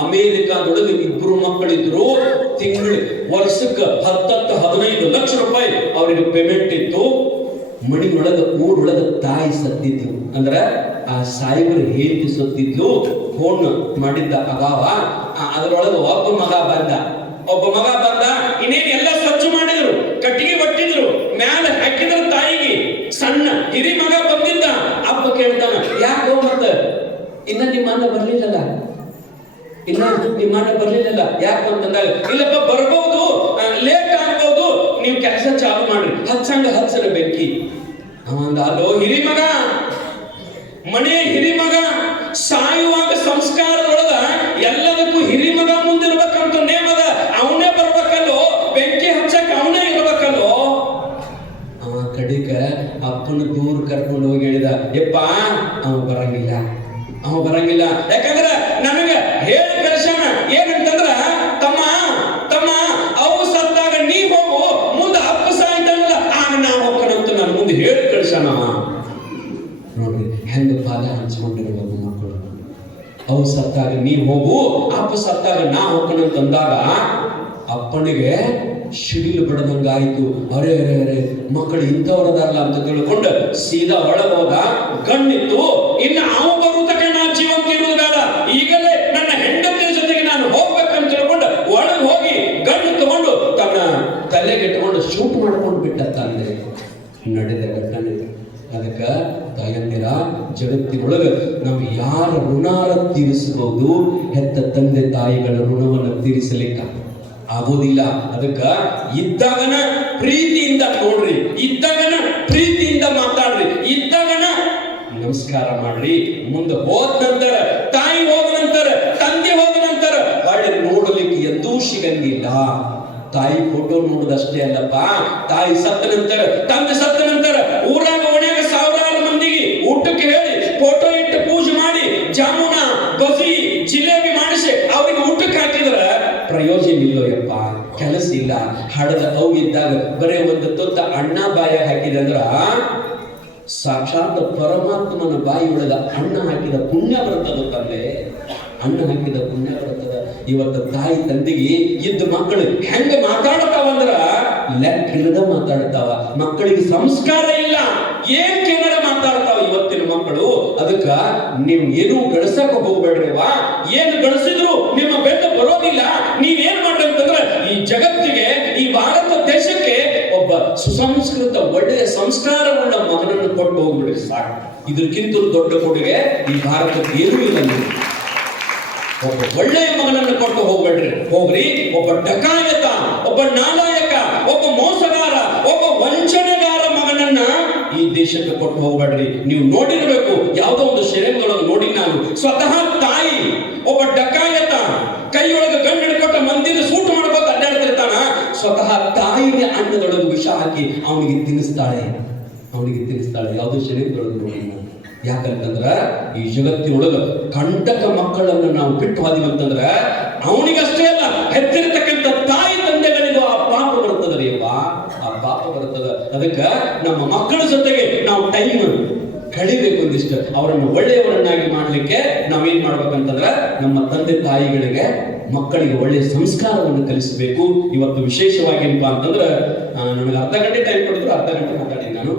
ಅಮೇರಿಕಾದೊಳಗೆ ಇಬ್ಬರು ಮಕ್ಕಳಿದ್ರು. ವರ್ಷಕ್ಕೆ 10-15 ಲಕ್ಷ ರೂಪಾಯಿ ಅವರಿಗೆ ಪೇಮೆಂಟ್ ಇತ್ತು. ಮಣಿಯೊಳಗ ಊರೊಳಗ ತಾಯಿ ಸತ್ತಿದ್ಲು. ಅಂದ್ರ ಆ ಸಾಯಿಬರು ಹೇಳಿ ಸತ್ತಿದ್ಲು. ಫೋನ್ ಮಾಡಿದ್ದ ಅಗಾವ. ಅದರೊಳಗ ಒಬ್ಬ ಮಗ ಬಂದ. ಇನ್ನೇನು ಎಲ್ಲ ಸ್ವಚ್ಛ ಮಾಡಿದ್ರು, ಕಟ್ಟಿಗೆ ಬಟ್ಟಿದ್ರು, ಮ್ಯಾಲ ಹಾಕಿದ್ರು ತಾಯಿಗೆ. ಸಣ್ಣ ಹಿರಿ ಮಗ ಬಂದಿದ್ದ. ಅಪ್ಪ ಕೇಳ್ತಾನ, ಯಾಕೆ ಮತ್ತ ಇನ್ನ ನಿಮ್ಮ ಅಣ್ಣ ಬರ್ಲಿಲ್ಲಲ್ಲ, ಯಾಕೆ ಅಂತಂದಾಗ, ಇಲ್ಲಪ್ಪ ಬರ್ಬಹುದು, ಲೇಟ್ ಆಗ್ಬಹುದು, ನೀವು ಕೆಲಸ ಚಾಲು ಮಾಡ್ರಿ, ಹಚ್ಚರ ಬೆಂಕಿ. ಅವಂದ, ಅಲ್ಲೋ ಹಿರಿ ಮಗ, ಮನೆ ಹಿರಿ ಮಗ ಸಾಯುವಾಗ ಸಂಸ್ಕಾರದೊಳಗ ಎಲ್ಲದಕ್ಕೂ ಹಿರಿ ಮಗ ಮುಂದಿರ್ಬೇಕಂತ ನೇಮದ. ಅವನೇ ಬರ್ಬೇಕಲ್ಲೋ, ಬೆಂಕಿ ಹಚ್ಚಕ್ ಅವನೇ ಇರ್ಬೇಕಲ್ಲೋ. ಅವ ಕಡಿಕ ಅಪ್ಪನ ದೂರ ಕರ್ಕೊಂಡು ಹೋಗಿ ಹೇಳಿದ, ಯಪ್ಪ ಅವ ಬರಂಗಿಲ್ಲ. ಯಾಕಂದ್ರ ನನಗೆ ಹೇಳಿ ಕಳ್ಸಣ ಏನಂತಂದ್ರ, ತಮ್ಮ ಅವು ಸತ್ತಾಗ ನೀ ಹೋಗು, ಮುಂದೆ ಅಪ್ಪ ಸಾಯ್ತಲ್ಲ ಆಗ ನಾ ಹೋಗ್ಕಣಂತ ನನ್ನ ಮುಂದೆ ಹೇಳಿ ಕಳ್ಸಣ. ನೋಡ್ರಿ ಹೆಂಗ ಪಾದ ಹಂಚ್ಕೊಂಡಿರ್ಬೋದು ಮಕ್ಕಳು. ಅವು ಸತ್ತಾಗ ನೀ ಹೋಗು, ಅಪ್ಪ ಸತ್ತಾಗ ನಾ ಹೋಗ್ಕಣಂತಂದಾಗ ಅಪ್ಪನಿಗೆ ಶಿಡಿಲು ಬಡದಂಗಾಯ್ತು. ಅರೆ ಮಕ್ಕಳು ಇಂಥವ್ರದಲ್ಲ ಅಂತ ತಿಳ್ಕೊಂಡು ಸೀದಾ ಒಳಗೆ ಹೋದ. ಗಣ್ಣಿತ್ತು, ಇನ್ನು ಅವ ಬರುತ್ತಕ ನಾ ಜೀವಂತ ಇರುವುದು ಬೇಡ, ಈಗಲೇ ನನ್ನ ಹೆಂಡತಿಯ ಜೊತೆಗೆ ನಾನು ಹೋಗ್ಬೇಕಂತ ತಿಳ್ಕೊಂಡು ಒಳಗೆ ಹೋಗಿ ಗಣ್ಣು ತಗೊಂಡು ತನ್ನ ತಲೆಗೆಟ್ಕೊಂಡು ಶೂಟ್ ಮಾಡ್ಕೊಂಡು ಬಿಟ್ಟ ತಂದೆ. ನಡೆದ ಘಟನೆ. ಅದಕ್ಕ ತಾಯಂದಿರ ಜಗತ್ತಿನೊಳಗ ನಾವು ಯಾರ ಋಣಾರ ತೀರಿಸಬಹುದು, ಹೆತ್ತ ತಂದೆ ತಾಯಿಗಳ ಋಣವನ್ನು ತೀರಿಸಲಿಕ್ಕ ಆಗೋದಿಲ್ಲ. ಅದಕ್ಕ ಇದ್ದಾಗನ ಪ್ರೀತಿಯಿಂದ ನೋಡ್ರಿ, ಇದ್ದಾಗನ ಪ್ರೀತಿಯಿಂದ ಮಾತಾಡ್ರಿ, ಇದ್ದಾಗನ ನಮಸ್ಕಾರ ಮಾಡ್ರಿ. ಮುಂದೆ ಹೋದ ನಂತರ, ತಾಯಿ ಹೋದ ನಂತರ, ತಂದೆ ಹೋದ ನಂತರ ಒಳ್ಳೆ ನೋಡಲಿಕ್ಕೆ ಎಂದೂ ಸಿಗಂಗಿಲ್ಲ. ತಾಯಿ ಫೋಟೋ ನೋಡುದಷ್ಟೇ ಅಲ್ಲಪ್ಪ, ತಾಯಿ ಸತ್ತ ನಂತರ, ತಂದೆ ಸತ್ತ ನಂತರ ಊರಾಗ ಒಣಗ ಸಾವಿರಾರು ಮಂದಿಗೆ ಊಟಕ್ಕೆ ಹೇಳಿ ಫೋಟೋ ಇಟ್ಟು ಪೂಜೆ ಮಾಡಿ ಜಾಮೂನ ಬಸಿ ಜಿಲೇಬಿ ಮಾಡಿಸಿ ಅವ್ರಿಗೆ ಊಟಕ್ಕೆ ಹಾಕಿದ್ರ ಪ್ರಯೋಜನ ಇಲ್ಲೋಯಪ್ಪ, ಕೆಲಸ ಇಲ್ಲ. ಹಡದ ಅವು ಇದ್ದಾಗ ಬರೇ ಒಂದು ತೊತ್ತ ಅಣ್ಣ ಬಾಯ ಹಾಕಿದಂದ್ರ ಸಾಕ್ಷಾತ್ ಪರಮಾತ್ಮನ ಬಾಯಿ ಒಳಗ ಅಣ್ಣ ಹಾಕಿದ ಪುಣ್ಯ ಬರ್ತದ ತಂದೆ, ಅಣ್ಣ ಹಾಕಿದ ಪುಣ್ಯ ಬರ್ತದ. ಇವತ್ತು ತಾಯಿ ತಂದೆಗೆ ಇದ್ದ ಮಕ್ಕಳು ಹೆಂಗ ಮಾತಾಡ್ತಾವಂದ್ರ ಲೆಕ್ಕಿಲ್ಲದ ಮಾತಾಡ್ತಾವ. ಮಕ್ಕಳಿಗೆ ಸಂಸ್ಕಾರ ಇಲ್ಲ, ಏನ್ ಕೆನಡ ಮಾತಾಡ್ತಾವ ಇವತ್ತಿನ ಮಕ್ಕಳು. ಅದಕ್ಕ ನೀವು ಏನು ಗಳಿಸಕ್ ಹೋಗ್ಬೇಡ್ರಿವಾ. ಏನು ಗಳಿಸಿದ್ರು ನಿಮ್ಮ ಬೆಟ್ಟ ಬರೋದಿಲ್ಲ. ನೀವೇನ್ ಮಾಡ್ರಿ ಅಂತಂದ್ರೆ ಈ ಜಗತ್ತಿಗೆ, ಈ ಭಾರತ ದೇಶಕ್ಕೆ ಒಬ್ಬ ಸುಸಂಸ್ಕೃತ ಒಳ್ಳೆಯ ಸಂಸ್ಕಾರವುಳ್ಳ ಮಗನನ್ನು ಕೊಟ್ಟು ಹೋಗ್ಬಿಡ್ರಿ ಸಾಕು. ಇದಕ್ಕಿಂತ ದೊಡ್ಡ ಕೊಡುಗೆ ಈ ಭಾರತಕ್ಕೆ ಏನೂ ಇಲ್ಲ. ಒಬ್ಬ ಒಳ್ಳೆಯ ಮಗನನ್ನು ಕೊಟ್ಟು ಹೋಗ್ರಿ. ಒಬ್ಬ ಡಕಾಯತ, ಒಬ್ಬ ನಾಲಾಯಕ, ಒಬ್ಬ ಮೋಸಗಾರ, ಒಬ್ಬ ವಂಚನೆಗಾರ ಮಗನನ್ನ ಈ ದೇಶಕ್ಕೆ ಕೊಟ್ಟು ಹೋಗ್ಬೇಡ್ರಿ. ನೀವು ನೋಡಿರ್ಬೇಕು, ಯಾವುದೋ ಒಂದು ಶರೀರದೊಳಗೆ ನೋಡಿ ನಾನು, ಸ್ವತಃ ತಾಯಿ ಒಬ್ಬ ಡಕಾಯತ ಕೈಯೊಳಗೆ ಗಂಡು ಹಿಡ್ಕೊಟ್ಟ ಮಂದಿನ ಸೂಟ್ ಮಾಡ್ಬೇಕು ಅಡ್ಡಾಡ್ತಿರ್ತಾನ. ಸ್ವತಃ ತಾಯಿಗೆ ಅನ್ನದೊಳಗೆ ವಿಷ ಹಾಕಿ ಅವನಿಗೆ ತಿನ್ನಿಸ್ತಾಳೆ. ಯಾವುದೋ ಶರೀರದೊಳಗೆ ನೋಡಿ. ಯಾಕಂತಂದ್ರ ಈ ಜಗತ್ತಿನೊಳಗ ಕಂಟಕ ಮಕ್ಕಳನ್ನು ನಾವು ಬಿಟ್ಟು ಹೋದಿವಂತಂದ್ರ ಅವನಿಗಷ್ಟೇ ಅಲ್ಲ, ಹೆತ್ತಿರತಕ್ಕಂಥ ತಾಯಿ ತಂದೆಗಳಿಗೂ ಆ ಪಾಪ ಬರ್ತದ್ರಿ. ಆ ಪಾಪ ಬರ್ತದ. ಅದಕ್ಕ ನಮ್ಮ ಮಕ್ಕಳ ಜೊತೆಗೆ ನಾವು ಟೈಮ್ ಕಳಿಬೇಕು. ಒಂದಿಷ್ಟು ಅವರನ್ನು ಒಳ್ಳೆಯವರನ್ನಾಗಿ ಮಾಡ್ಲಿಕ್ಕೆ ನಾವೇನ್ ಮಾಡ್ಬೇಕಂತಂದ್ರ ನಮ್ಮ ತಂದೆ ತಾಯಿಗಳಿಗೆ, ಮಕ್ಕಳಿಗೆ ಒಳ್ಳೆಯ ಸಂಸ್ಕಾರವನ್ನು ಕಲಿಸಬೇಕು. ಇವತ್ತು ವಿಶೇಷವಾಗಿ ಏನಪ್ಪಾ ಅಂತಂದ್ರ, ನನಗೆ ಅರ್ಧ ಗಂಟೆ ಟೈಮ್ ಕೊಡಿದ್ರು, ಅರ್ಧ ಗಂಟೆ ಮಾತಾಡಿ ನಾನು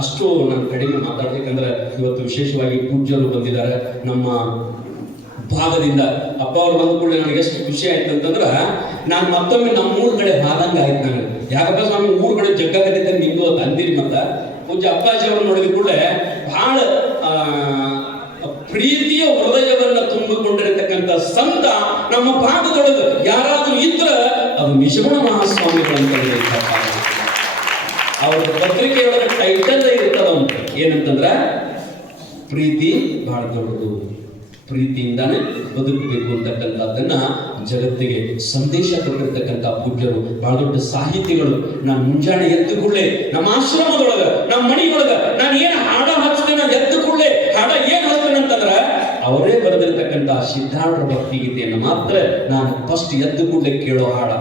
ಅಷ್ಟು ನಾನು ಕಡಿಮೆ ಮಾತಾಡ್ಬೇಕಂದ್ರೆ ಇವತ್ತು ವಿಶೇಷವಾಗಿ ಪೂಜ್ಯರು ಬಂದಿದ್ದಾರೆ ನಮ್ಮ ಭಾಗದಿಂದ. ಅಪ್ಪ ಅವ್ರು ಬಂದ ಕೂಡಲೇ ನನಗೆ ಎಷ್ಟು ಖುಷಿ ಆಯ್ತು ಅಂತಂದ್ರ, ನಾನು ಮತ್ತೊಮ್ಮೆ ನಮ್ಮ ಊರ್ ಕಡೆ ಹಾದಂಗ ಆಯ್ತು ನನಗೆ. ಯಾಕಪ್ಪ ಸ್ವಾಮಿ ಊರ್ ಕಡೆ ಜಗ್ಗಾಗತ್ತೆ ನಿಮ್ದು ಅಂತ ಅಂದಿರಿ. ಮತ್ತ ಪೂಜ್ಯ ಅಪ್ಪಾಜಿ ಅವರು ನೋಡಿದ ಕೂಡಲೇ ಬಹಳ ಪ್ರೀತಿಯ ಹೃದಯವನ್ನ ತುಂಬಿಕೊಂಡಿರತಕ್ಕಂಥ ಸಂತ ನಮ್ಮ ಭಾಗದೊಳಗೆ ಯಾರಾದ್ರೂ ಇದ್ರ ಅದು ನಿಜಗುಣ ಮಹಾಸ್ವಾಮಿಗಳು ಅಂತ ಹೇಳಿರ್ತಪ್ಪ. ಅವ್ರ ಪತ್ರಿಕೆಯೊಳಗೆ ಟೈಟಲ್ ಇರ್ತದ ಏನಂತಂದ್ರ ಪ್ರೀತಿ ಬಹಳ ದೊಡ್ಡದು, ಪ್ರೀತಿಯಿಂದಾನೇ ಬದುಕಬೇಕು ಅಂತಕ್ಕಂಥದ್ದನ್ನ ಜಗತ್ತಿಗೆ ಸಂದೇಶ ಕೊಟ್ಟಿರ್ತಕ್ಕಂಥ ಪೂಜ್ಯರು, ಬಹಳ ದೊಡ್ಡ ಸಾಹಿತಿಗಳು. ನಾನು ಮುಂಜಾನೆ ಎದ್ದು ಕೂಡಲೇ ನಮ್ಮ ಆಶ್ರಮದೊಳಗ, ನಮ್ಮ ಮನೆಯೊಳಗ ನಾನು ಏನ್ ಹಾಡ ಹಚ್ತೇನೆ, ಎದ್ದು ಕೂಡಲೇ ಹಾಡ ಏನ್ ಹಚ್ತೇನೆ ಅಂತಂದ್ರ ಅವರೇ ಬರೆದಿರ್ತಕ್ಕಂಥ ಸಿದ್ಧಾರೂಢರ ಭಕ್ತಿಗೀತೆಯನ್ನು ಮಾತ್ರ ನಾನು ಫಸ್ಟ್ ಎದ್ದು ಕೂಡಲೇ ಕೇಳೋ ಹಾಡ.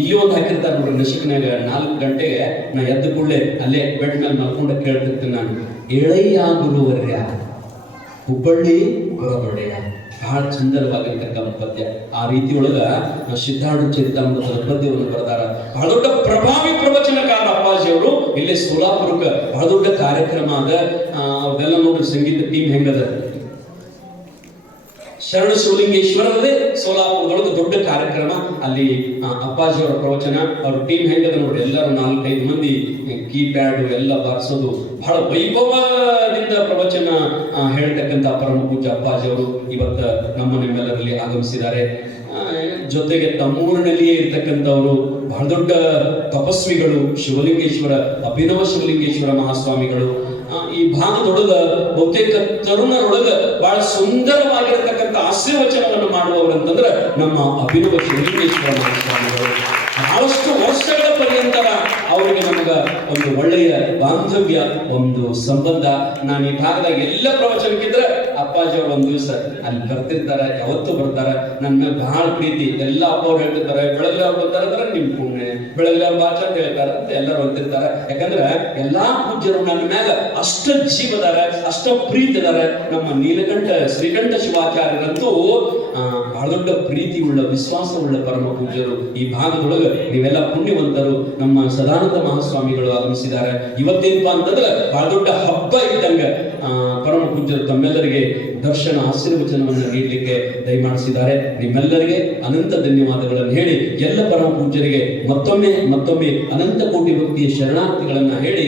ಇಲ್ಲಿ ಒಂದು ಹಾಕಿರ್ತಾರೆ ನೋಡಿ, ನಶಿಕ್ನಾಗ 4 ಗಂಟೆಗೆ ನಾ ಎದ್ದು ಕೂಡಲೇ ಅಲ್ಲೇ ಬೆಡ್ ಮೇಲೆ ಮಲ್ಕೊಂಡ ಕೇಳ್ತಿರ್ತೀನಿ ನಾನು, ಎಳೆಯ ಗುರುವರ್ಯ ಹುಬ್ಬಳ್ಳಿ ಹೊರಬಡೆಯ. ಬಹಳ ಸುಂದರವಾಗಿರ್ತಕ್ಕಂಥ ಪದ್ಯ. ಆ ರೀತಿಯೊಳಗ ಸಿದ್ಧಾರೂಢ ಚರಿತಾಮೃತದ ಪದ್ಯವನ್ನು ಬರೆದಾರ. ಬಹಳ ದೊಡ್ಡ ಪ್ರಭಾವಿ ಪ್ರವಚನಕಾರ ಅಪ್ಪಾಜಿಯವರು. ಇಲ್ಲೇ ಸೋಲಾಪುರಕ್ಕೆ ಬಹಳ ದೊಡ್ಡ ಕಾರ್ಯಕ್ರಮ ಅದ. ಅವೆಲ್ಲ ನೋಡ್ರಿ ಸಂಗೀತ ಟೀಮ್ ಹೆಂಗದ. ಶರಣ ಶಿವಲಿಂಗೇಶ್ವರದೇ ಸೋಲಾಪುರದೊಳಗೆ ದೊಡ್ಡ ಕಾರ್ಯಕ್ರಮ. ಅಲ್ಲಿ ಅಪ್ಪಾಜಿಯವರ ಪ್ರವಚನ, ಅವ್ರ ಟೀಮ್ ಹೆಂಗದ ನೋಡ್ರಿ, ಎಲ್ಲರೂ 4-5 ಮಂದಿ ಕೀಪ್ಯಾಡ್ ಎಲ್ಲ ಬಾರಿಸೋದು. ಬಹಳ ವೈಭವದಿಂದ ಪ್ರವಚನ ಹೇಳ್ತಕ್ಕಂಥ ಪರಮ ಪೂಜ್ಯ ಅಪ್ಪಾಜಿಯವರು ಇವತ್ತ ನಿಮ್ಮೆಲ್ಲರಲ್ಲಿ ಆಗಮಿಸಿದ್ದಾರೆ. ಜೊತೆಗೆ ತಮ್ಮೂರಿನಲ್ಲಿಯೇ ಇರ್ತಕ್ಕಂಥವರು ಬಹಳ ದೊಡ್ಡ ತಪಸ್ವಿಗಳು, ಶಿವಲಿಂಗೇಶ್ವರ, ಅಭಿನವ ಶಿವಲಿಂಗೇಶ್ವರ ಮಹಾಸ್ವಾಮಿಗಳು. ಈ ಭಾಗದೊಳಗ ಬಹುತೇಕ ತರುಣರೊಳಗ ಬಹಳ ಸುಂದರವಾಗಿರತಕ್ಕಂಥ ಆಶೀರ್ವಚನವನ್ನು ಮಾಡುವವರಂತಂದ್ರೆ ನಮ್ಮ ಅಭಿನವ ಶಿವಲಿಂಗೇಶ್ವರ ಮಹಾಸ್ವಾಮಿಗಳು. ಬಹಳಷ್ಟು ವರ್ಷಗಳ ಪರ್ಯಂತರ ಅವರಿಗೆ ನಮಗ ಒಂದು ಒಳ್ಳೆಯ ಬಾಂಧವ್ಯ, ಒಂದು ಸಂಬಂಧ. ನಾನು ಈ ಭಾಗದಾಗ ಎಲ್ಲ ಪ್ರವಚನಕ್ಕಿದ್ರೆ ಅಪ್ಪಾಜಿ ಅವರು ಒಂದು ದಿವಸ ಅಲ್ಲಿ ಬರ್ತಿರ್ತಾರೆ, ಯಾವತ್ತೂ ಬರ್ತಾರೆ. ನನ್ನ ಮೇಲೆ ಬಹಳ ಪ್ರೀತಿ. ಎಲ್ಲ ಅಪ್ಪ ಅವ್ರು ಹೇಳ್ತಿರ್ತಾರೆ, ಬೆಳಗ್ಗೆ ಅವ್ರು ಬರ್ತಾರೆ ಅಂದ್ರೆ ನಿಮ್ ಪುಣ್ಯ, ಬೆಳಗ್ಗೆ ಅವ್ರು ಬಾಚ ಅಂತ ಹೇಳ್ತಾರೆ ಅಂತ ಎಲ್ಲರೂ ಅಂತಿರ್ತಾರೆ. ಯಾಕಂದ್ರೆ ಎಲ್ಲಾ ಪೂಜ್ಯರು ನನ್ನ ಮ್ಯಾಗ ಅಷ್ಟ ಜೀವದಾರ, ಅಷ್ಟ ಪ್ರೀತಿ ಅದಾರ. ನಮ್ಮ ನೀಲಕಂಠ ಶ್ರೀಕಂಠ ಶಿವಾಚಾರ್ಯರಂತೂ ಬಹಳ ದೊಡ್ಡ ಪ್ರೀತಿ ಉಳ್ಳ, ವಿಶ್ವಾಸ ಉಳ್ಳ ಪರಮ ಪೂಜ್ಯರು. ಈ ಭಾಗದೊಳಗೆ ನೀವೆಲ್ಲ ಪುಣ್ಯವಂತರು. ನಮ್ಮ ಸದಾನಂದ ಮಹಾಸ್ವಾಮಿಗಳು ಆಗಮಿಸಿದ್ದಾರೆ. ಇವತ್ತೇನಪ್ಪಾ ಅಂತಂದ್ರೆ ಬಹಳ ದೊಡ್ಡ ಹಬ್ಬ ಇದ್ದಂಗ ಪರಮ ಪೂಜ್ಯರು ತಮ್ಮೆಲ್ಲರಿಗೆ ದರ್ಶನ ಆಶೀರ್ವಚನವನ್ನು ನೀಡಲಿಕ್ಕೆ ದಯಮಾಡಿಸಿದ್ದಾರೆ. ನಿಮ್ಮೆಲ್ಲರಿಗೆ ಅನಂತ ಧನ್ಯವಾದಗಳನ್ನು ಹೇಳಿ, ಎಲ್ಲ ಪರಮ ಪೂಜ್ಯರಿಗೆ ಮತ್ತೊಮ್ಮೆ ಅನಂತ ಕೋಟಿ ಭಕ್ತಿಯ ಶರಣಾರ್ಥಿಗಳನ್ನ ಹೇಳಿ